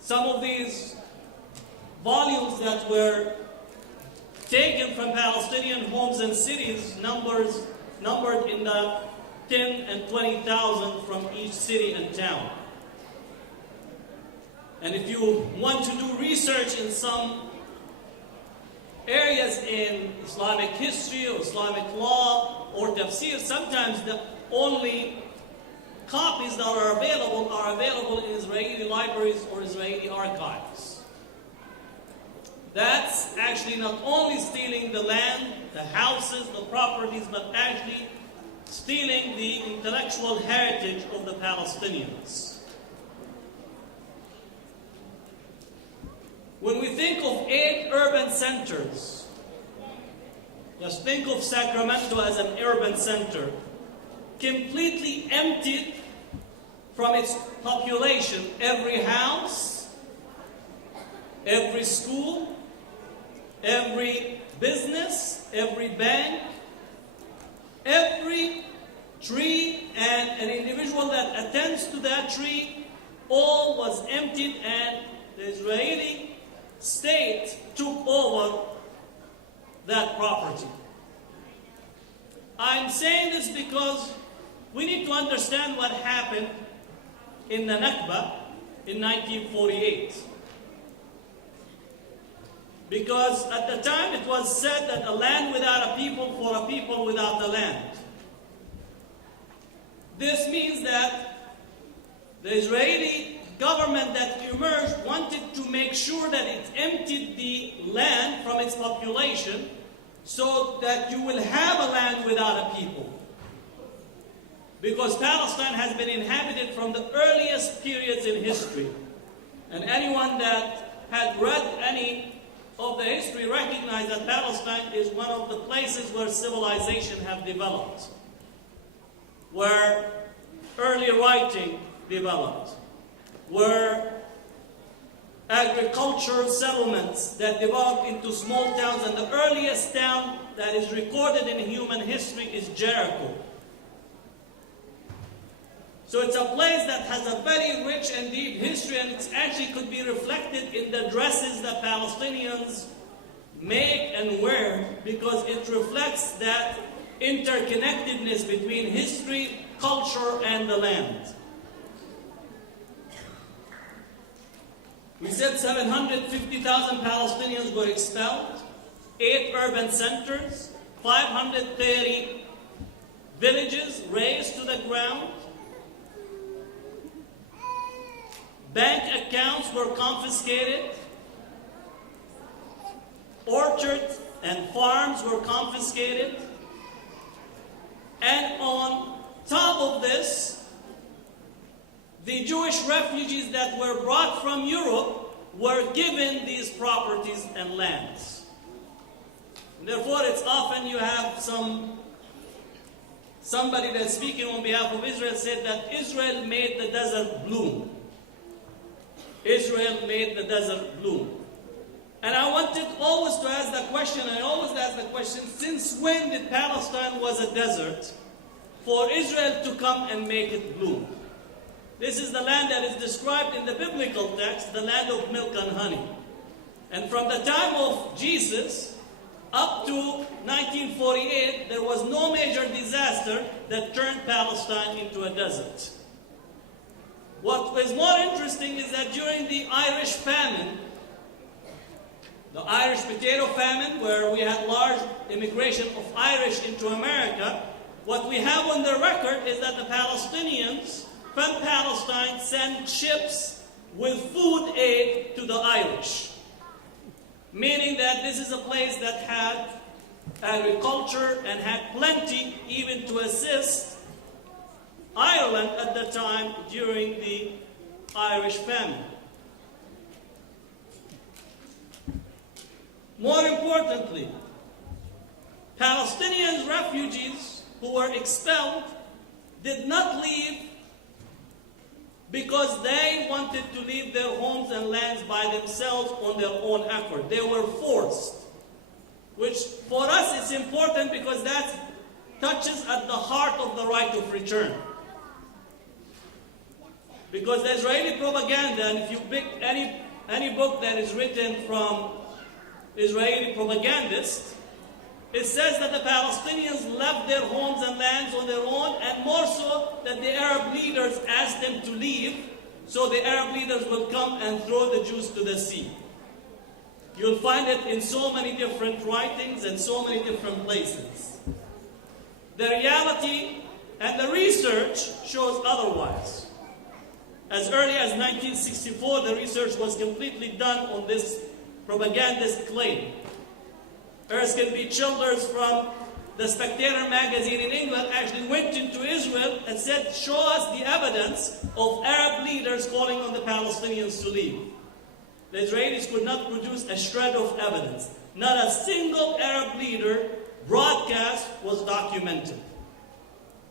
Some of these volumes that were taken from Palestinian homes and cities numbered in the 10 and 20,000 from each city and town. And if you want to do research in some areas in Islamic history or Islamic law or tafsir, sometimes the only copies that are available in Israeli libraries or Israeli archives. That's actually not only stealing the land, the houses, the properties, but actually stealing the intellectual heritage of the Palestinians. When we think of 8 urban centers, just think of Sacramento as an urban center, completely emptied from its population. Every house, every school, every business, every bank, every tree and an individual that attends to that tree, all was emptied, and the Israeli state took over that property. I'm saying this because we need to understand what happened in the Nakba in 1948. Because at the time it was said that a land without a people for a people without a land. This means that the Israeli government that emerged wanted to make sure that it emptied the land from its population so that you will have a land without a people. Because Palestine has been inhabited from the earliest periods in history. And anyone that had read any of the history recognize that Palestine is one of the places where civilization have developed, where early writing developed, where agricultural settlements that developed into small towns, and the earliest town that is recorded in human history is Jericho. So it's a place that has a very rich and deep history, and it actually could be reflected in the dresses that Palestinians make and wear, because it reflects that interconnectedness between history, culture, and the land. We said 750,000 Palestinians were expelled, 8 urban centers, 530 villages razed to the ground. Bank accounts were confiscated. Orchards and farms were confiscated. And on top of this, the Jewish refugees that were brought from Europe were given these properties and lands. And therefore, it's often you have somebody that's speaking on behalf of Israel said that Israel made the desert bloom. Israel made the desert bloom. And I wanted always to ask the question, I always ask the question, since when did Palestine was a desert for Israel to come and make it bloom? This is the land that is described in the biblical text, the land of milk and honey. And from the time of Jesus up to 1948, there was no major disaster that turned Palestine into a desert. What was more interesting is that during the Irish famine, the Irish potato famine, where we had large immigration of Irish into America, what we have on the record is that the Palestinians from Palestine sent ships with food aid to the Irish, meaning that this is a place that had agriculture and had plenty even to assist Ireland at the time during the Irish famine. More importantly, Palestinian refugees who were expelled did not leave because they wanted to leave their homes and lands by themselves on their own effort. They were forced, which for us is important because that touches at the heart of the right of return. Because the Israeli propaganda, and if you pick any book that is written from Israeli propagandists, it says that the Palestinians left their homes and lands on their own, and more so that the Arab leaders asked them to leave, so the Arab leaders will come and throw the Jews to the sea. You'll find it in so many different writings and so many different places. The reality and the research shows otherwise. As early as 1964, the research was completely done on this propagandist claim. Erskine B. Childers from the Spectator magazine in England actually went into Israel and said, show us the evidence of Arab leaders calling on the Palestinians to leave. The Israelis could not produce a shred of evidence. Not a single Arab leader broadcast was documented.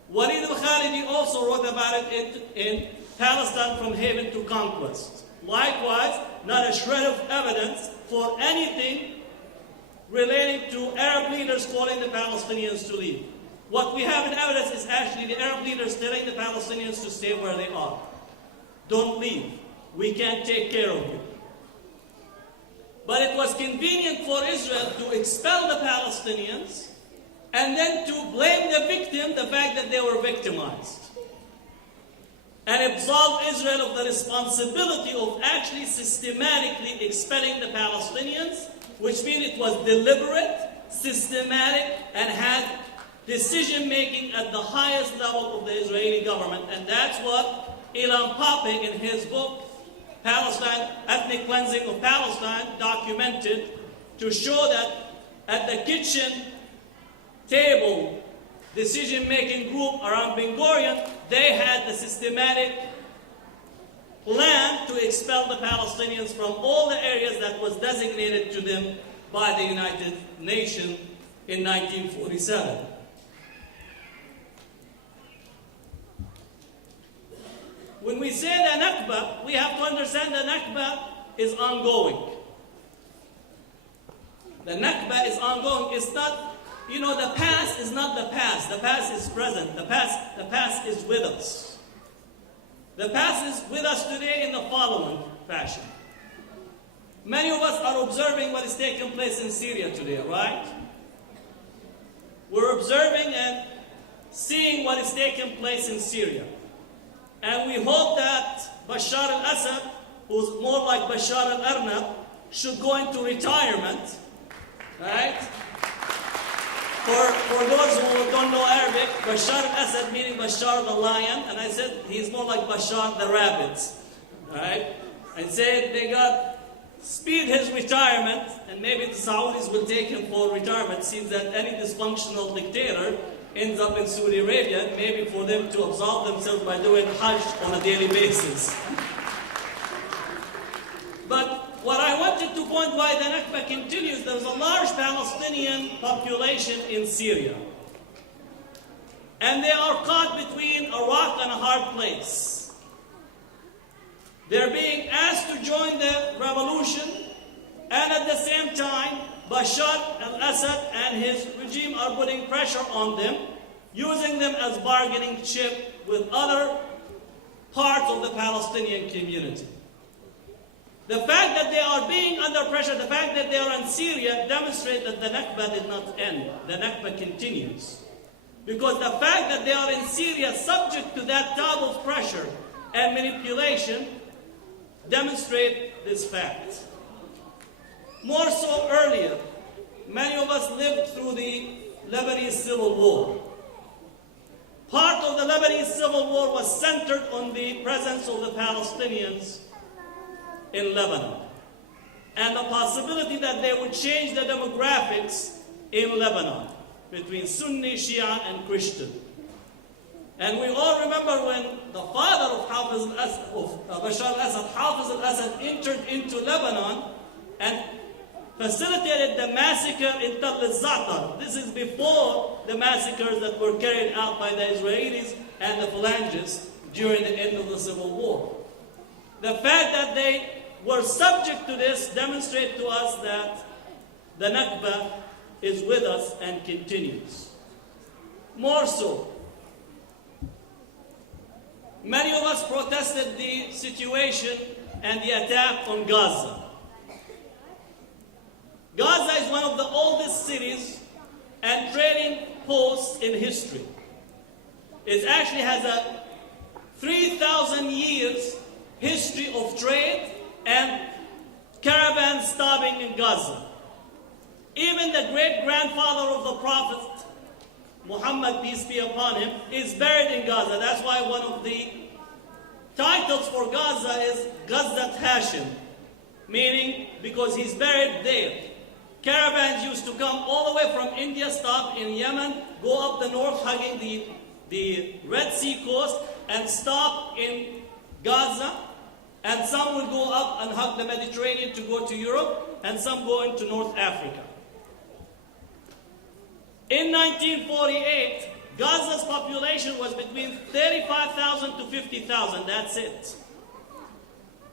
Walid al-Khalidi also wrote about it in Palestine from Haven to Conquest. Likewise, not a shred of evidence for anything relating to Arab leaders calling the Palestinians to leave. What we have in evidence is actually the Arab leaders telling the Palestinians to stay where they are. Don't leave. We can't take care of you. But it was convenient for Israel to expel the Palestinians and then to blame the victim, the fact that they were victimized. And absolve Israel of the responsibility of actually systematically expelling the Palestinians, which means it was deliberate, systematic, and had decision-making at the highest level of the Israeli government. And that's what Ilan Pape, in his book, Palestine, Ethnic Cleansing of Palestine, documented to show that at the kitchen table, decision-making group around Ben Gurion, they had the systematic plan to expel the Palestinians from all the areas that was designated to them by the United Nations in 1947. When we say the Nakba, we have to understand the Nakba is ongoing. The Nakba is ongoing. It's not, the past is not the past. The past is present. The past is with us. The past is with us today in the following fashion. Many of us are observing what is taking place in Syria today, right? We're observing and seeing what is taking place in Syria. And we hope that Bashar al-Assad, who's more like Bashar al-Arnab, should go into retirement, right? For those who don't know Arabic, Bashar al-Assad meaning Bashar the lion, and I said he's more like Bashar the rabbit, right? I said they got speed his retirement, and maybe the Saudis will take him for retirement. Seems that any dysfunctional dictator ends up in Saudi Arabia, maybe for them to absolve themselves by doing Hajj on a daily basis. But what I wanted to point why the Nakba continues, there's a large Palestinian population in Syria. And they are caught between a rock and a hard place. They're being asked to join the revolution, and at the same time, Bashar al-Assad and his regime are putting pressure on them, using them as bargaining chip with other parts of the Palestinian community. The fact that they are being under pressure, the fact that they are in Syria, demonstrates that the Nakba did not end. The Nakba continues. Because the fact that they are in Syria subject to that type of pressure and manipulation demonstrate this fact. More so earlier, many of us lived through the Lebanese Civil War. Part of the Lebanese Civil War was centered on the presence of the Palestinians in Lebanon and the possibility that they would change the demographics in Lebanon between Sunni, Shia, and Christian. And we all remember when the father of Bashar al-Assad, Hafiz al-Assad, entered into Lebanon and facilitated the massacre in Tal al-Za'atar. This is before the massacres that were carried out by the Israelis and the Phalangists during the end of the Civil War. The fact that they were subject to this demonstrates to us that the Nakba is with us and continues. More so, many of us protested the situation and the attack on Gaza. Gaza is one of the oldest cities and trading posts in history. It actually has a 3,000 years history of trade and caravan stopping in Gaza. Even the great-grandfather of the Prophet, Muhammad, peace be upon him, is buried in Gaza. That's why one of the titles for Gaza is Gazat Hashim, meaning because he's buried there. Caravans used to come all the way from India, stop in Yemen, go up the north, hugging the Red Sea coast, and stop in Gaza. And some will go up and hug the Mediterranean to go to Europe, and some go into North Africa. In 1948, Gaza's population was between 35,000 to 50,000. That's it.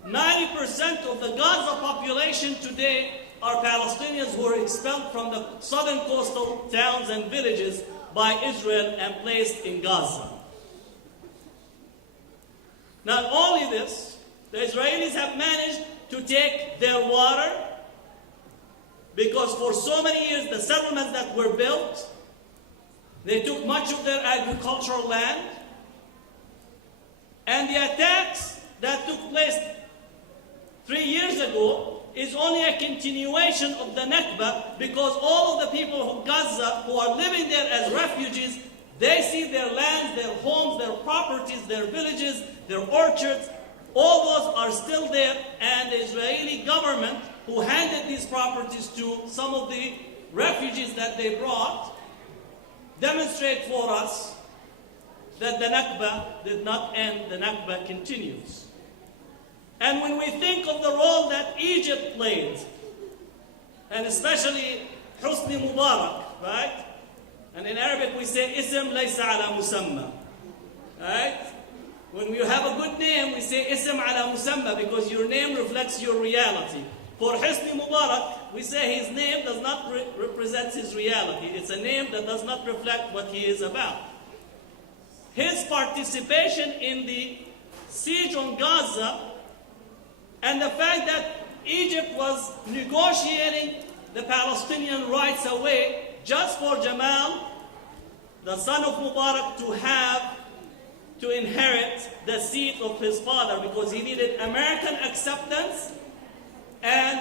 90% of the Gaza population today are Palestinians who were expelled from the southern coastal towns and villages by Israel and placed in Gaza. Not only this, the Israelis have managed to take their water, because for so many years the settlements that were built, they took much of their agricultural land, and the attacks that took place 3 years ago is only a continuation of the Nakba, because all of the people of Gaza who are living there as refugees, they see their lands, their homes, their properties, their villages, their orchards, all those are still there, and the Israeli government, who handed these properties to some of the refugees that they brought, demonstrate for us that the Nakba did not end, the Nakba continues. And when we think of the role that Egypt played, and especially Hosni Mubarak, right? And in Arabic we say, Ism laysa ala musamma, right? When you have a good name, we say Ism ala musamma, because your name reflects your reality. For Hosni Mubarak, we say his name does not represent his reality. It's a name that does not reflect what he is about. His participation in the siege on Gaza, and the fact that Egypt was negotiating the Palestinian rights away just for Jamal, the son of Mubarak, to inherit the seat of his father, because he needed American acceptance and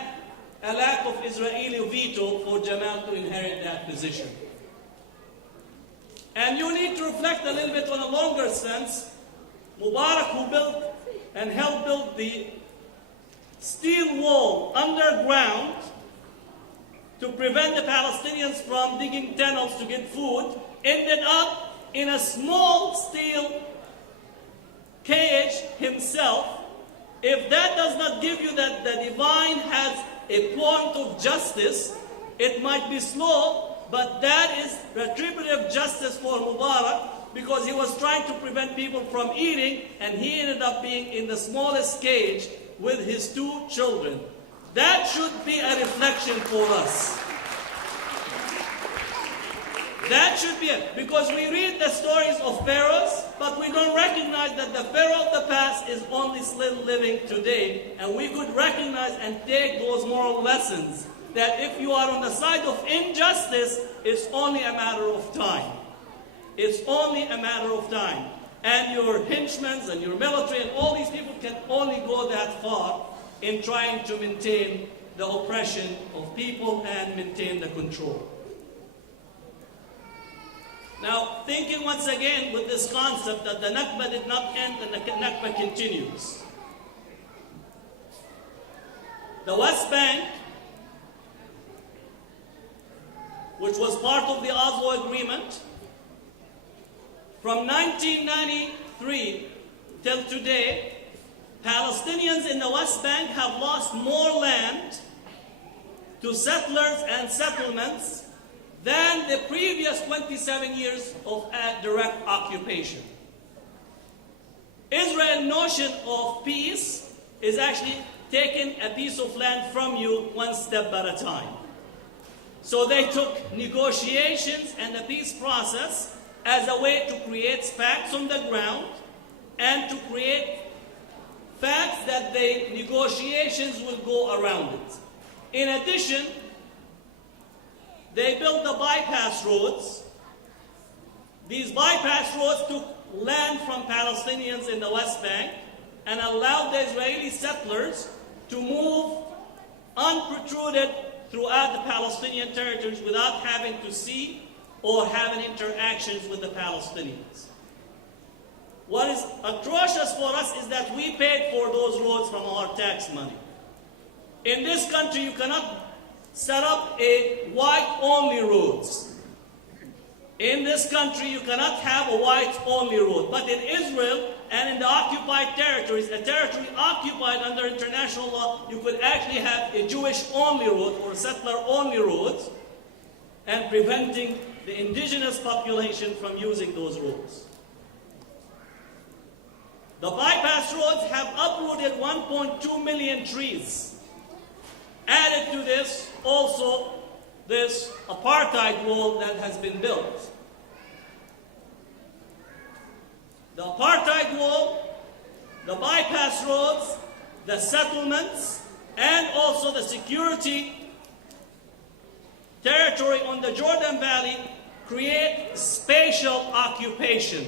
a lack of Israeli veto for Jamal to inherit that position. And you need to reflect a little bit on a longer sense. Mubarak, who built and helped build the steel wall underground to prevent the Palestinians from digging tunnels to get food, ended up in a small steel cage himself. If that does not give you that the divine has a point of justice, it might be slow, but that is retributive justice for Mubarak, because he was trying to prevent people from eating, and he ended up being in the smallest cage with his 2 children. That should be a reflection for us. That should be it. Because we read the stories of pharaohs, but we don't recognize that the pharaoh of the past is only still living today. And we could recognize and take those moral lessons, that if you are on the side of injustice, it's only a matter of time. It's only a matter of time. And your henchmen and your military and all these people can only go that far in trying to maintain the oppression of people and maintain the control. Now, thinking once again with this concept that the Nakba did not end and the Nakba continues. The West Bank, which was part of the Oslo Agreement, from 1993 till today, Palestinians in the West Bank have lost more land to settlers and settlements than the previous 27 years of direct occupation. Israel's notion of peace is actually taking a piece of land from you one step at a time. So they took negotiations and the peace process as a way to create facts on the ground and to create facts that the negotiations will go around it. In addition, they built the bypass roads. These bypass roads took land from Palestinians in the West Bank and allowed the Israeli settlers to move unprotruded throughout the Palestinian territories without having to see or having interactions with the Palestinians. What is atrocious for us is that we paid for those roads from our tax money. In this country, you cannot set up a white-only roads. In this country, you cannot have a white-only road. But in Israel and in the occupied territories, a territory occupied under international law, you could actually have a Jewish-only road or settler-only roads, and preventing the indigenous population from using those roads. The bypass roads have uprooted 1.2 million trees. Added to this, also, this apartheid wall that has been built. the apartheid wall, the bypass roads, the settlements, and also the security territory on the Jordan Valley create spatial occupation.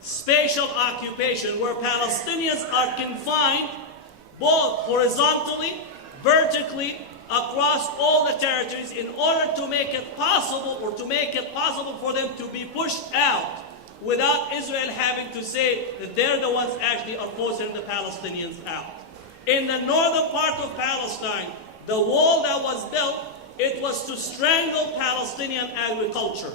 Spatial occupation, where Palestinians are confined both horizontally, vertically, across all the territories in order to make it possible for them to be pushed out without Israel having to say that they're the ones actually are forcing the Palestinians out. In the northern part of Palestine, the wall that was built, it was to strangle Palestinian agriculture.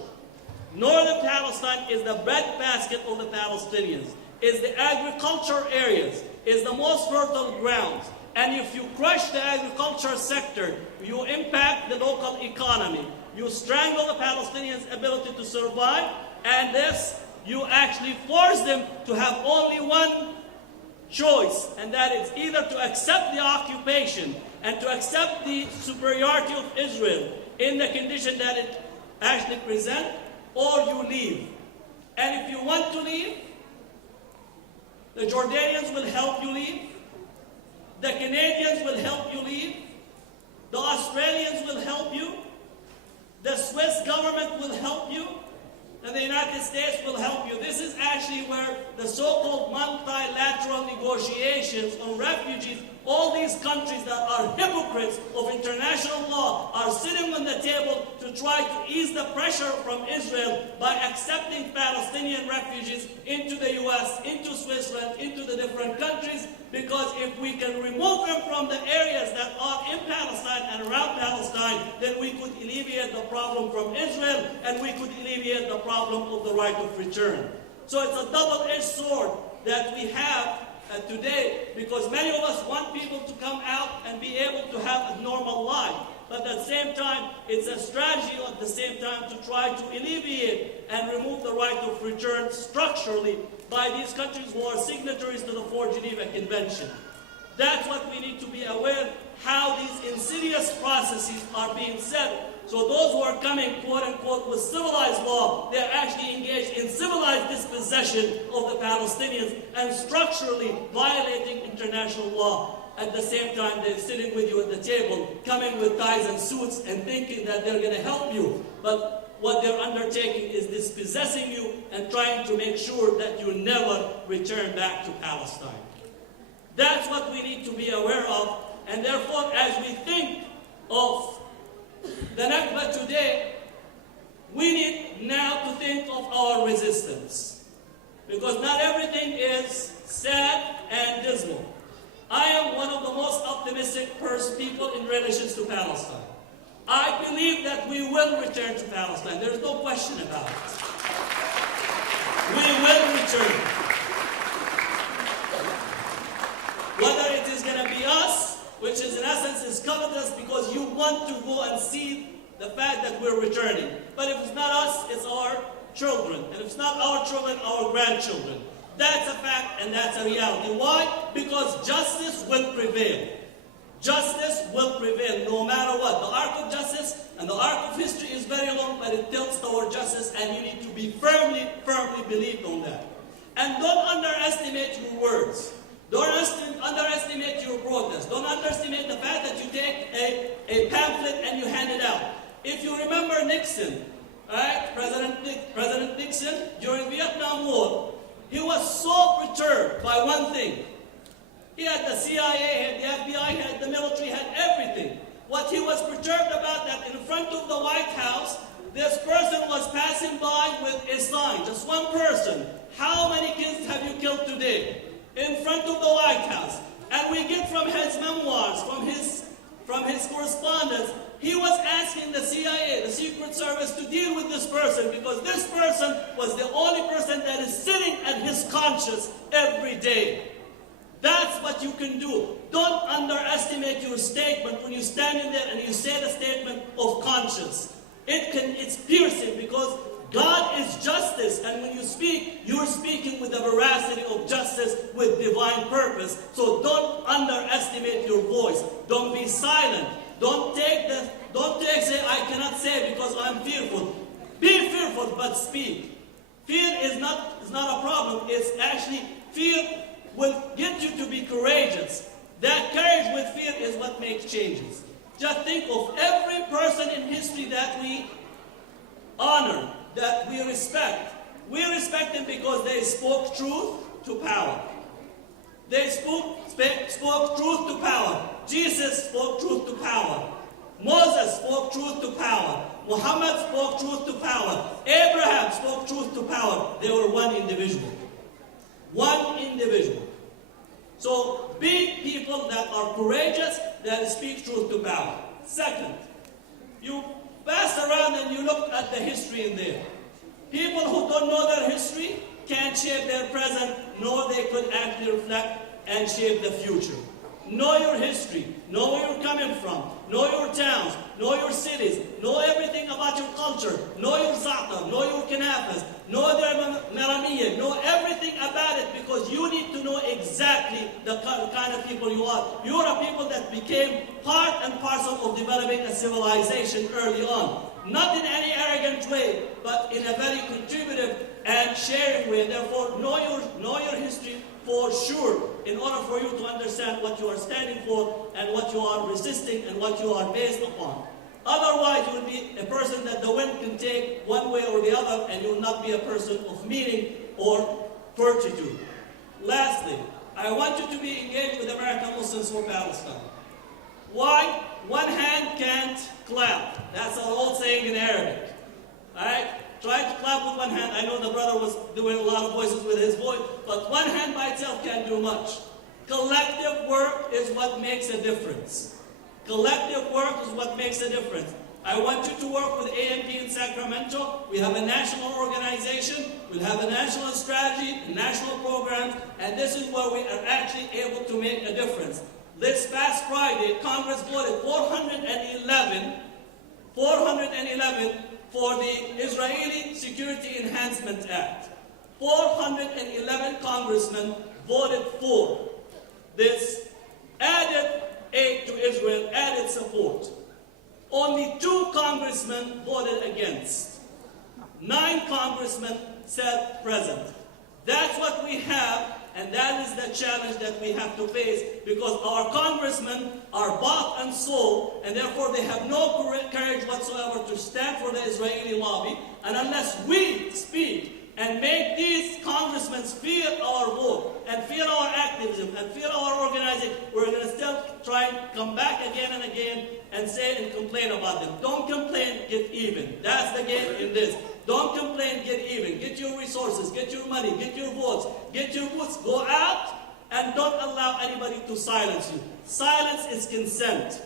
Northern Palestine is the breadbasket of the Palestinians, is the agriculture areas, is the most fertile grounds. And if you crush the agriculture sector, you impact the local economy. You strangle the Palestinians' ability to survive, and this, you actually force them to have only one choice, and that is either to accept the occupation and to accept the superiority of Israel in the condition that it actually presents, or you leave. And if you want to leave, the Jordanians will help you leave. The Canadians will help you leave. The Australians will help you. The Swiss government will help you. And the United States will help you. This is actually where the so-called multilateral negotiations on refugees, all these countries that are hypocrites of international law are sitting on the table to try to ease the pressure from Israel by accepting Palestinian refugees into the US, into Switzerland, into the different countries, because if we can remove them from the areas that are in Palestine and around Palestine, then we could alleviate the problem from Israel, and we could alleviate the problem of the right of return. So it's a double-edged sword that we have today, because many of us want people to come out and be able to have a normal life. But at the same time, it's a strategy at the same time to try to alleviate and remove the right of return structurally by these countries who are signatories to the 4 Geneva Convention. That's what we need to be aware, how these insidious processes are being set. So those who are coming, quote unquote, with civilized law, they're actually engaged in civilized dispossession of the Palestinians and structurally violating international law. At the same time, they're sitting with you at the table, coming with ties and suits and thinking that they're going to help you. But what they're undertaking is dispossessing you and trying to make sure that you never return back to Palestine. That's what we need to be aware of. And therefore, as we think of the Nakba today, we need now to think of our resistance. Because not everything is sad and dismal. I am one of the most optimistic people in relation to Palestine. I believe that we will return to Palestine. There's no question about it. We will return. Whether it is going to be us, which is in essence is covetous because you want to go and see the fact that we're returning. But if it's not us, it's our children. And if it's not our children, our grandchildren. That's a fact and that's a reality. Why? Because justice will prevail. Justice will prevail no matter what. The arc of justice and the arc of history is very long, but it tilts toward justice, and you need to be firmly believed on that. And don't underestimate your words. Don't underestimate your protest. Don't underestimate the fact that you take a pamphlet and you hand it out. If you remember Nixon, right? President Nixon, during Vietnam War, he was so perturbed by one thing. He had the CIA, he had the FBI, he had the military, he had everything. What he was perturbed about, that in front of the White House, this person was passing by with a sign, just one person. How many kids have you killed today? In front of the White House. And we get from his memoirs, from his correspondence, he was asking the CIA, the Secret Service, to deal with this person because this person was the only person that is sitting at his conscience every day. That's what you can do. Don't underestimate your statement when you stand in there and you say the statement of conscience. It's piercing because God is justice, and when you speak, you're speaking with the veracity of justice with divine purpose. So don't underestimate your voice. Don't be silent. Don't say, I cannot say because I'm fearful. Be fearful, but speak. Fear is not a problem. It's actually, fear will get you to be courageous. That courage with fear is what makes changes. Just think of every person in history that we honor, that we respect. We respect them because they spoke truth to power. They spoke truth to power. Jesus spoke truth to power. Moses spoke truth to power. Muhammad spoke truth to power. Abraham spoke truth to power. They were one individual. One individual. So be people that are courageous, that speak truth to power. Second, you pass around and you look at the history in there. People who don't know their history can't shape their present, nor they could actually reflect and shape the future. Know your history. Know where you're coming from. Know your towns. Know your cities. Know everything about your culture. Know your za'atar. Know your kanafas. Know their maramiyya. Know everything about it, because you need to know exactly the kind of people you are. You are a people that became part and parcel of developing a civilization early on. Not in any arrogant way, but in a very contributive and sharing way. Therefore, know your history for sure, in order for you to understand what you are standing for and what you are resisting and what you are based upon. Otherwise, you will be a person that the wind can take one way or the other, and you will not be a person of meaning or fortitude. Lastly, I want you to be engaged with American Muslims for Palestine. Why? One hand can't clap. That's an old saying in Arabic. Alright? Try to clap with one hand. I know the brother was doing a lot of voices with his voice, but one hand by itself can't do much. Collective work is what makes a difference. Collective work is what makes a difference. I want you to work with AMP in Sacramento. We have a national organization. We'll have a national strategy, national programs, and this is where we are actually able to make a difference. This past Friday, Congress voted 411 for the Israeli Security Enhancement Act. 411 congressmen voted for this. Added aid to Israel, added support. Only 2 congressmen voted against. 9 congressmen said present. That's what we have. And that is the challenge that we have to face, because our congressmen are bought and sold, and therefore they have no courage whatsoever to stand for the Israeli lobby. And unless we speak and make these congressmen feel our vote, and feel our activism, and feel our organizing, we're going to still try and come back again and again and say and complain about them. Don't complain, get even. That's the game in this. Don't complain, get even. Get your resources, get your money, get your votes, get your boots. Go out and don't allow anybody to silence you. Silence is consent.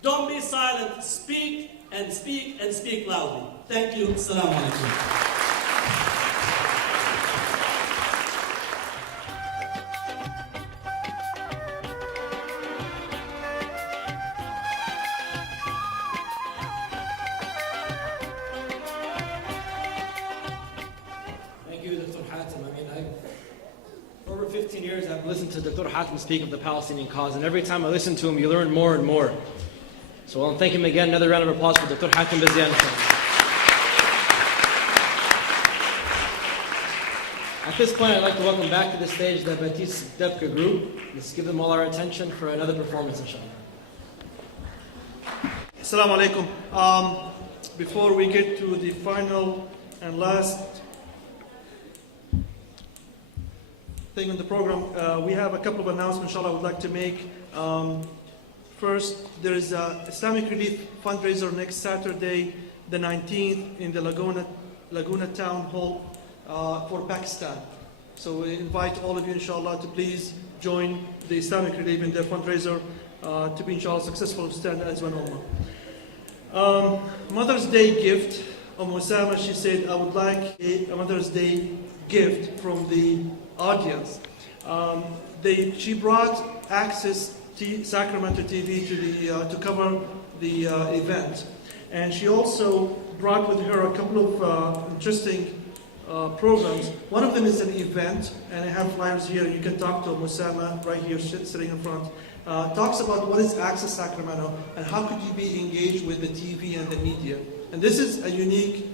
Don't be silent. Speak and speak and speak loudly. Thank you. Assalamu alaikum. For over 15 years, I've listened to Dr. Hatem speak of the Palestinian cause, and every time I listen to him, you learn more and more. So I'll thank him again. Another round of applause for Dr. Hatem Bazian. At this point, I'd like to welcome back to the stage the Batis Debka group. Let's give them all our attention for another performance, inshallah. Assalamu alaikum. Before we get to the final and last thing on the program, we have a couple of announcements, inshallah, I would like to make. First, there is an Islamic Relief fundraiser next Saturday, the 19th, in the Laguna Town Hall for Pakistan. So we invite all of you, inshallah, to please join the Islamic Relief in their fundraiser to be, inshallah, successful to stand as one ummah. Mother's Day gift. Osama, she said, I would like a Mother's Day gift from the audience. She brought Access Sacramento TV to cover the event, and she also brought with her a couple of interesting programs. One of them is an event, and I have flyers here. You can talk to Osama right here, sitting in front. Talks about what is Access Sacramento and how could you be engaged with the TV and the media. And this is a unique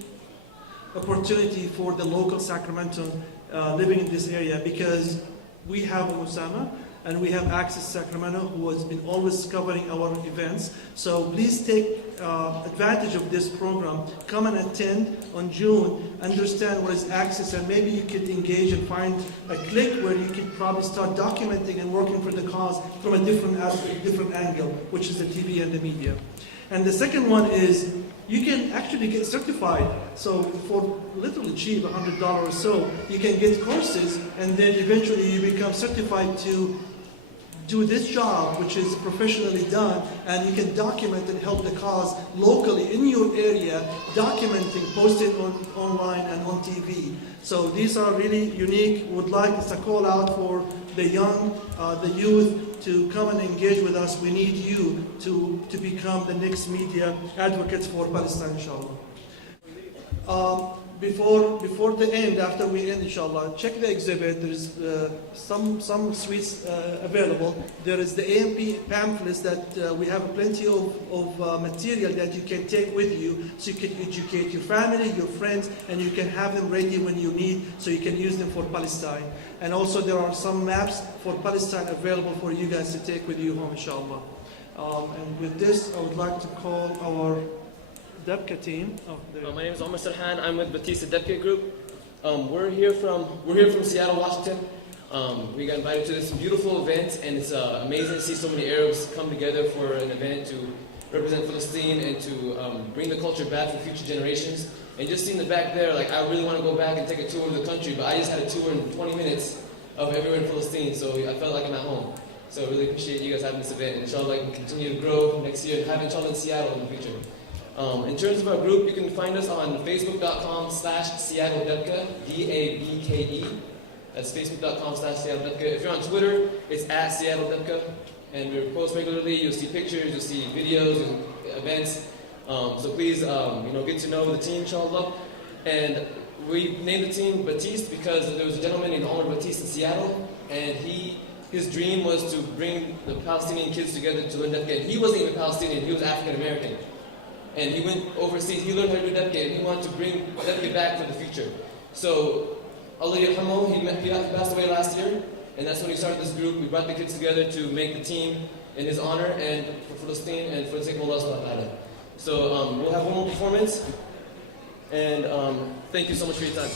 opportunity for the local Sacramento living in this area, because we have Osama and we have Access Sacramento, who has been always covering our events. So please take advantage of this program. Come and attend on June, understand what is Access, and maybe you could engage and find a click where you could probably start documenting and working for the cause from a different aspect, different angle, which is the TV and the media. And the second one is you can actually get certified. So for literally cheap, $100 or so, you can get courses, and then eventually you become certified to do this job, which is professionally done, and you can document and help the cause locally in your area, documenting, posting online and on TV. So these are really unique. Would like it's a call out for the young, the youth to come and engage with us. We need you to become the next media advocates for Palestine, inshallah. Before the end, after we end, inshallah, check the exhibit. There is some sweets available. There is the AMP pamphlets that we have plenty of material that you can take with you, so you can educate your family, your friends, and you can have them ready when you need, so you can use them for Palestine. And also there are some maps for Palestine available for you guys to take with you home, inshallah. And with this, I would like to call our Debka team. My name is Omar Sarhan. I'm with Batista Debka Group. We're here from Seattle, Washington. We got invited to this beautiful event, and it's amazing to see so many Arabs come together for an event to represent Palestine and to bring the culture back for future generations. And just seeing the back there, like, I really want to go back and take a tour of the country, but I just had a tour in 20 minutes of everywhere in Palestine, so I felt like I'm at home. So I really appreciate you guys having this event, and inshallah I can continue to grow next year and have inshallah in Seattle in the future. In terms of our group, you can find us on facebook.com/SeattleDebka, DABKE. That's facebook.com/SeattleDebka. If you're on Twitter, it's @SeattleDebka. And we post regularly. You'll see pictures, you'll see videos and events. So please, get to know the team, inshallah. And we named the team Batiste because there was a gentleman named Omar Batiste in Seattle, and his dream was to bring the Palestinian kids together to learn Debka. And he wasn't even Palestinian, he was African American. And he went overseas, he learned how to do Debka, and he wanted to bring Debka back for the future. So, Allah yarhamu, he passed away last year, and that's when he started this group. We brought the kids together to make the team in his honor and for Palestine and for the sake of Allah subhanahu wa ta'ala. So we'll have one more performance, and thank you so much for your time.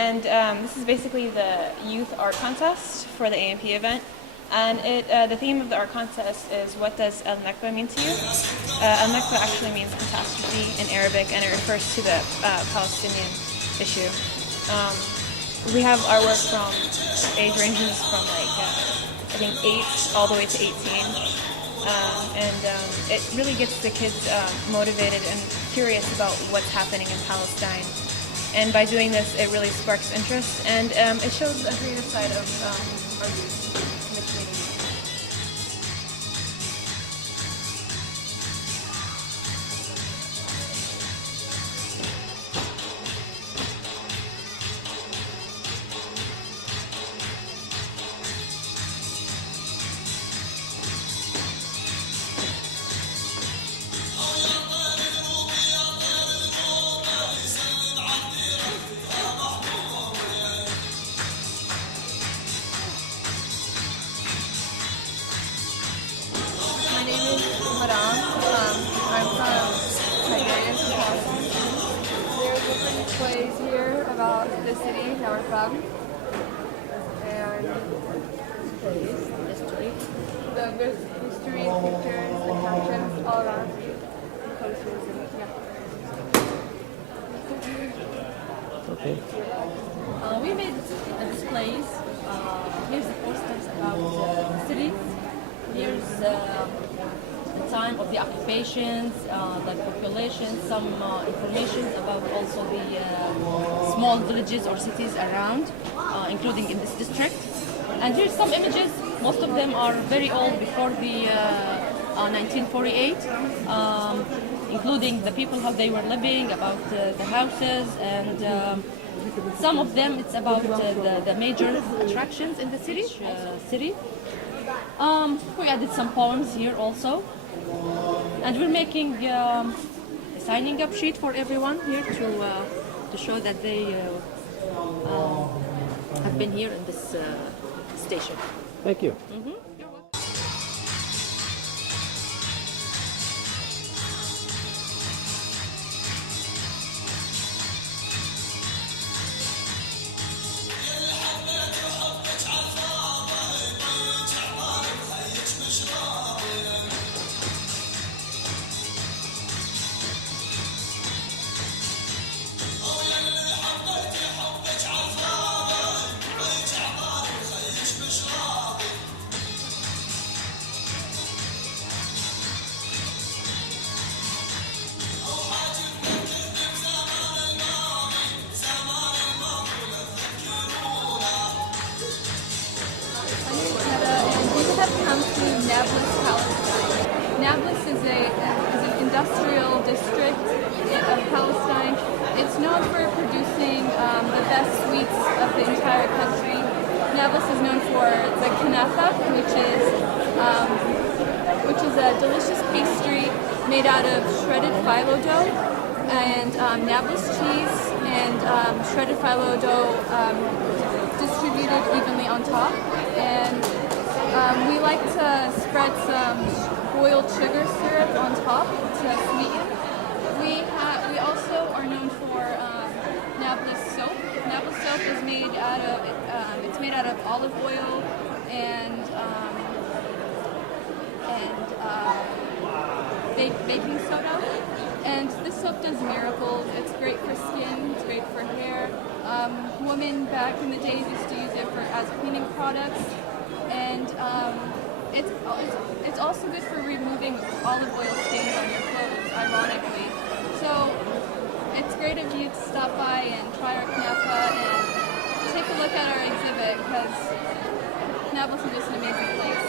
And this is basically the youth art contest for the AMP event. And the theme of the art contest is, what does Al-Nakba mean to you? Al-Nakba actually means catastrophe in Arabic, and it refers to the Palestinian issue. We have our work from age ranges from I think 8 all the way to 18. It really gets the kids motivated and curious about what's happening in Palestine. And by doing this, it really sparks interest, and it shows a greater side of our youth in the community. Plays here about the city that we're from, and history. There's history, pictures, the captions all around, posters, and Okay. We made displays. Here's the posters about the city. Here's the time of the occupations, the population, some information about also the small villages or cities around, including in this district. And here's some images. Most of them are very old, before the 1948, including the people, how they were living, about the houses, and some of them it's about the major attractions in the city. We added some poems here also. And we're making a signing up sheet for everyone here to show that they have been here in this station. Thank you. Mm-hmm. Nablus, Palestine. Nablus is an industrial district of Palestine. It's known for producing the best sweets of the entire country. Nablus is known for the kanafa, which is a delicious pastry made out of shredded phyllo dough and Nablus cheese and shredded phyllo dough distributed evenly on top. And we like to spread some boiled sugar syrup on top to sweeten. We also are known for Nablus soap. Nablus soap is made out of olive oil and baking soda. And this soap does miracles. It's great for skin. It's great for hair. Women back in the days used to use it as cleaning products. And it's also good for removing olive oil stains on your clothes, ironically. So it's great of you to stop by and try our knafa and take a look at our exhibit, because Nablus is just an amazing place.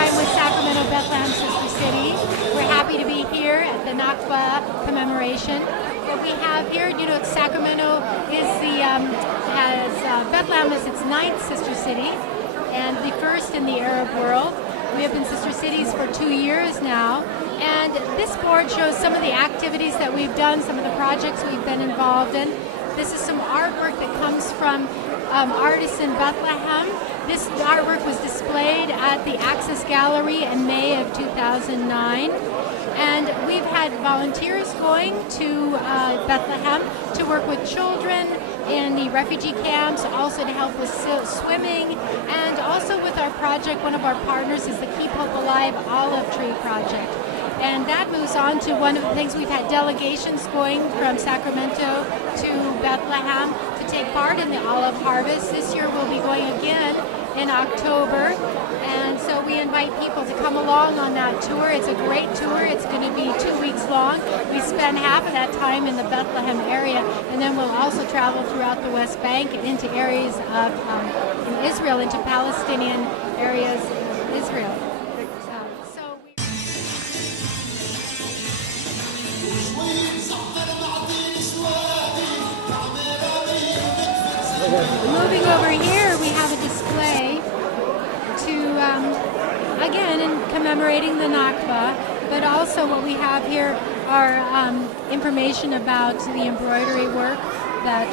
I'm with Sacramento Bethlehem Sister City. We're happy to be here at the Nakba commemoration. What we have here, you know, Sacramento is Bethlehem is its 9th sister city and the first in the Arab world. We have been sister cities for 2 years now, and this board shows some of the activities that we've done, some of the projects we've been involved in. This is some artwork that comes from artists in Bethlehem. This artwork was displayed at the Access Gallery in May of 2009. And we've had volunteers going to Bethlehem to work with children in the refugee camps, also to help with swimming, and also with our project, one of our partners is the Keep Hope Alive Olive Tree Project. And that moves on to one of the things we've had delegations going from Sacramento to Bethlehem to take part in the olive harvest. This year we'll be going again in October. And so we invite people to come along on that tour. It's a great tour. It's going to be 2 weeks long. We spend half of that time in the Bethlehem area, and then we'll also travel throughout the West Bank and into areas of in Israel, into Palestinian areas in Israel. Moving over here, we have a display to, again, in commemorating the Nakba, but also what we have here are information about the embroidery work that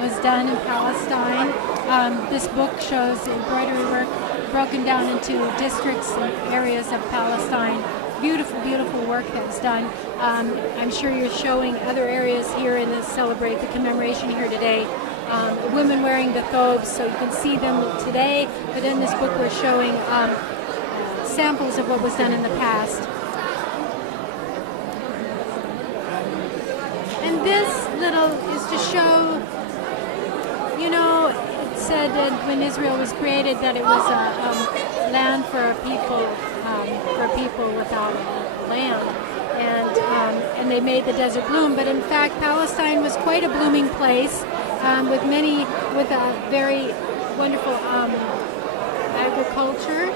was done in Palestine. This book shows embroidery work broken down into districts and areas of Palestine. Beautiful, beautiful work that's done. I'm sure you're showing other areas here in this celebrate the commemoration here today. Women wearing the thobes, so you can see them today, but in this book we're showing samples of what was done in the past. And this little is to show, you know, it said that when Israel was created that it was a land for people without land, and they made the desert bloom. But in fact, Palestine was quite a blooming place with a very wonderful agriculture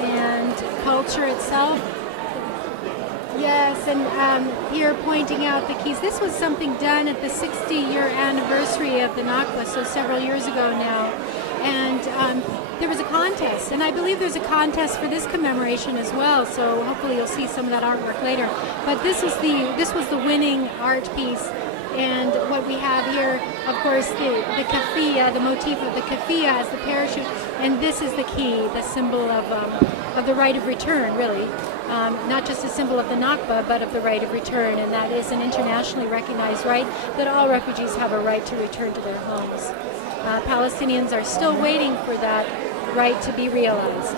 and culture itself. Yes, and here pointing out the keys. This was something done at the 60-year anniversary of the Nakba, so several years ago now. And there was a contest, and I believe there's a contest for this commemoration as well, so hopefully you'll see some of that artwork later. But this was the winning art piece. And what we have here, of course, the kafia, the motif of the kafia as the parachute, and this is the key, the symbol of the right of return, really. Not just a symbol of the Nakba, but of the right of return, and that is an internationally recognized right that all refugees have a right to return to their homes. Palestinians are still waiting for that right to be realized.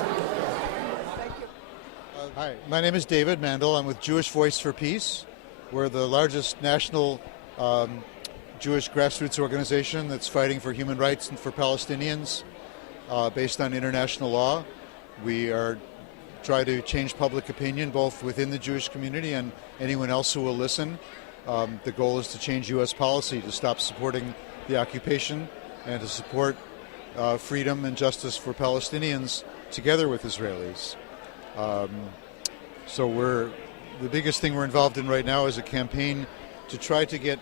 Hi, my name is David Mandel. I'm with Jewish Voice for Peace. We're the largest national Jewish grassroots organization that's fighting for human rights and for Palestinians based on international law. We try to change public opinion both within the Jewish community and anyone else who will listen. The goal is to change U.S. policy to stop supporting the occupation and to support freedom and justice for Palestinians together with Israelis. So the biggest thing we're involved in right now is a campaign to try to get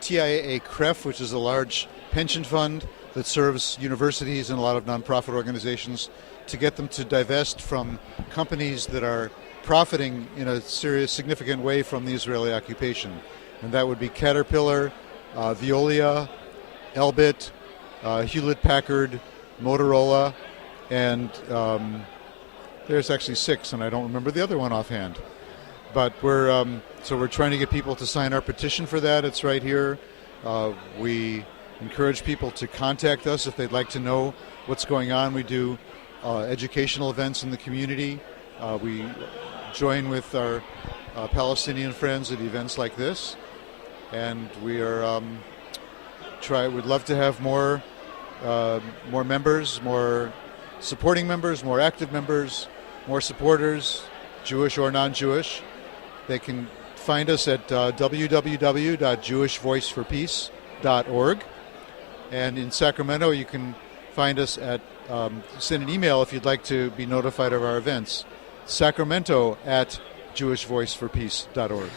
TIAA CREF, which is a large pension fund that serves universities and a lot of nonprofit organizations, to get them to divest from companies that are profiting in a serious, significant way from the Israeli occupation. And that would be Caterpillar, Veolia, Elbit, Hewlett-Packard, Motorola, and there's actually 6, and I don't remember the other one offhand. But we're trying to get people to sign our petition for that. It's right here. We encourage people to contact us if they'd like to know what's going on. We do educational events in the community. We join with our Palestinian friends at events like this, and we are would love to have more members, more supporting members, more active members, more supporters, Jewish or non-Jewish. They can find us at www.jewishvoiceforpeace.org. And in Sacramento, you can find us at, send an email if you'd like to be notified of our events, sacramento@jewishvoiceforpeace.org.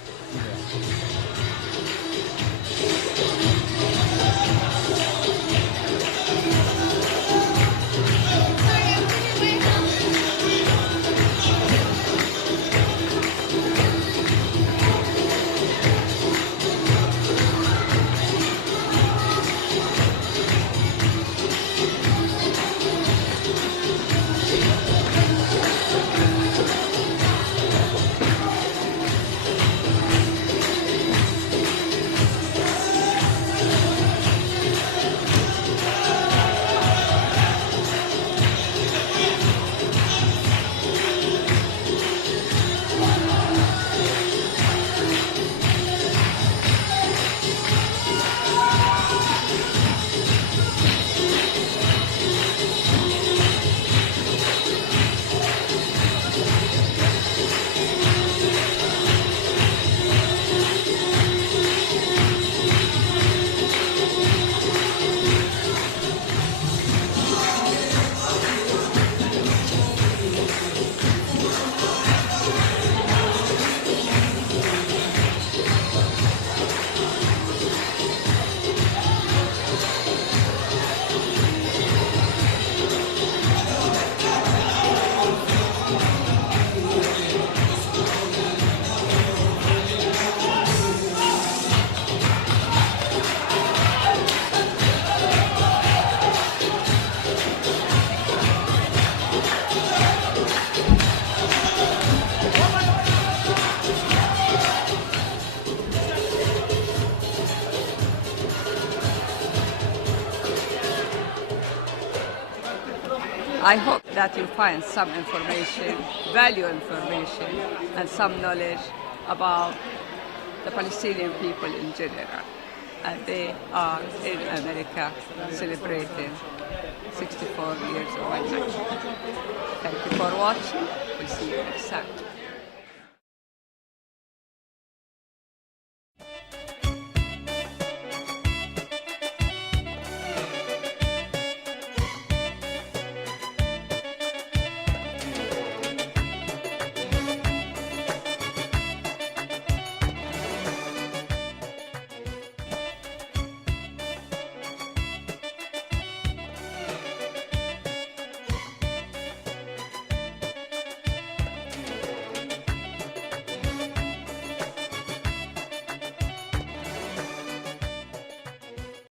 I hope that you find some information, value information, and some knowledge about the Palestinian people in general. And they are in America celebrating 64 years of Al-Nakba. Thank you for watching. We'll see you next time.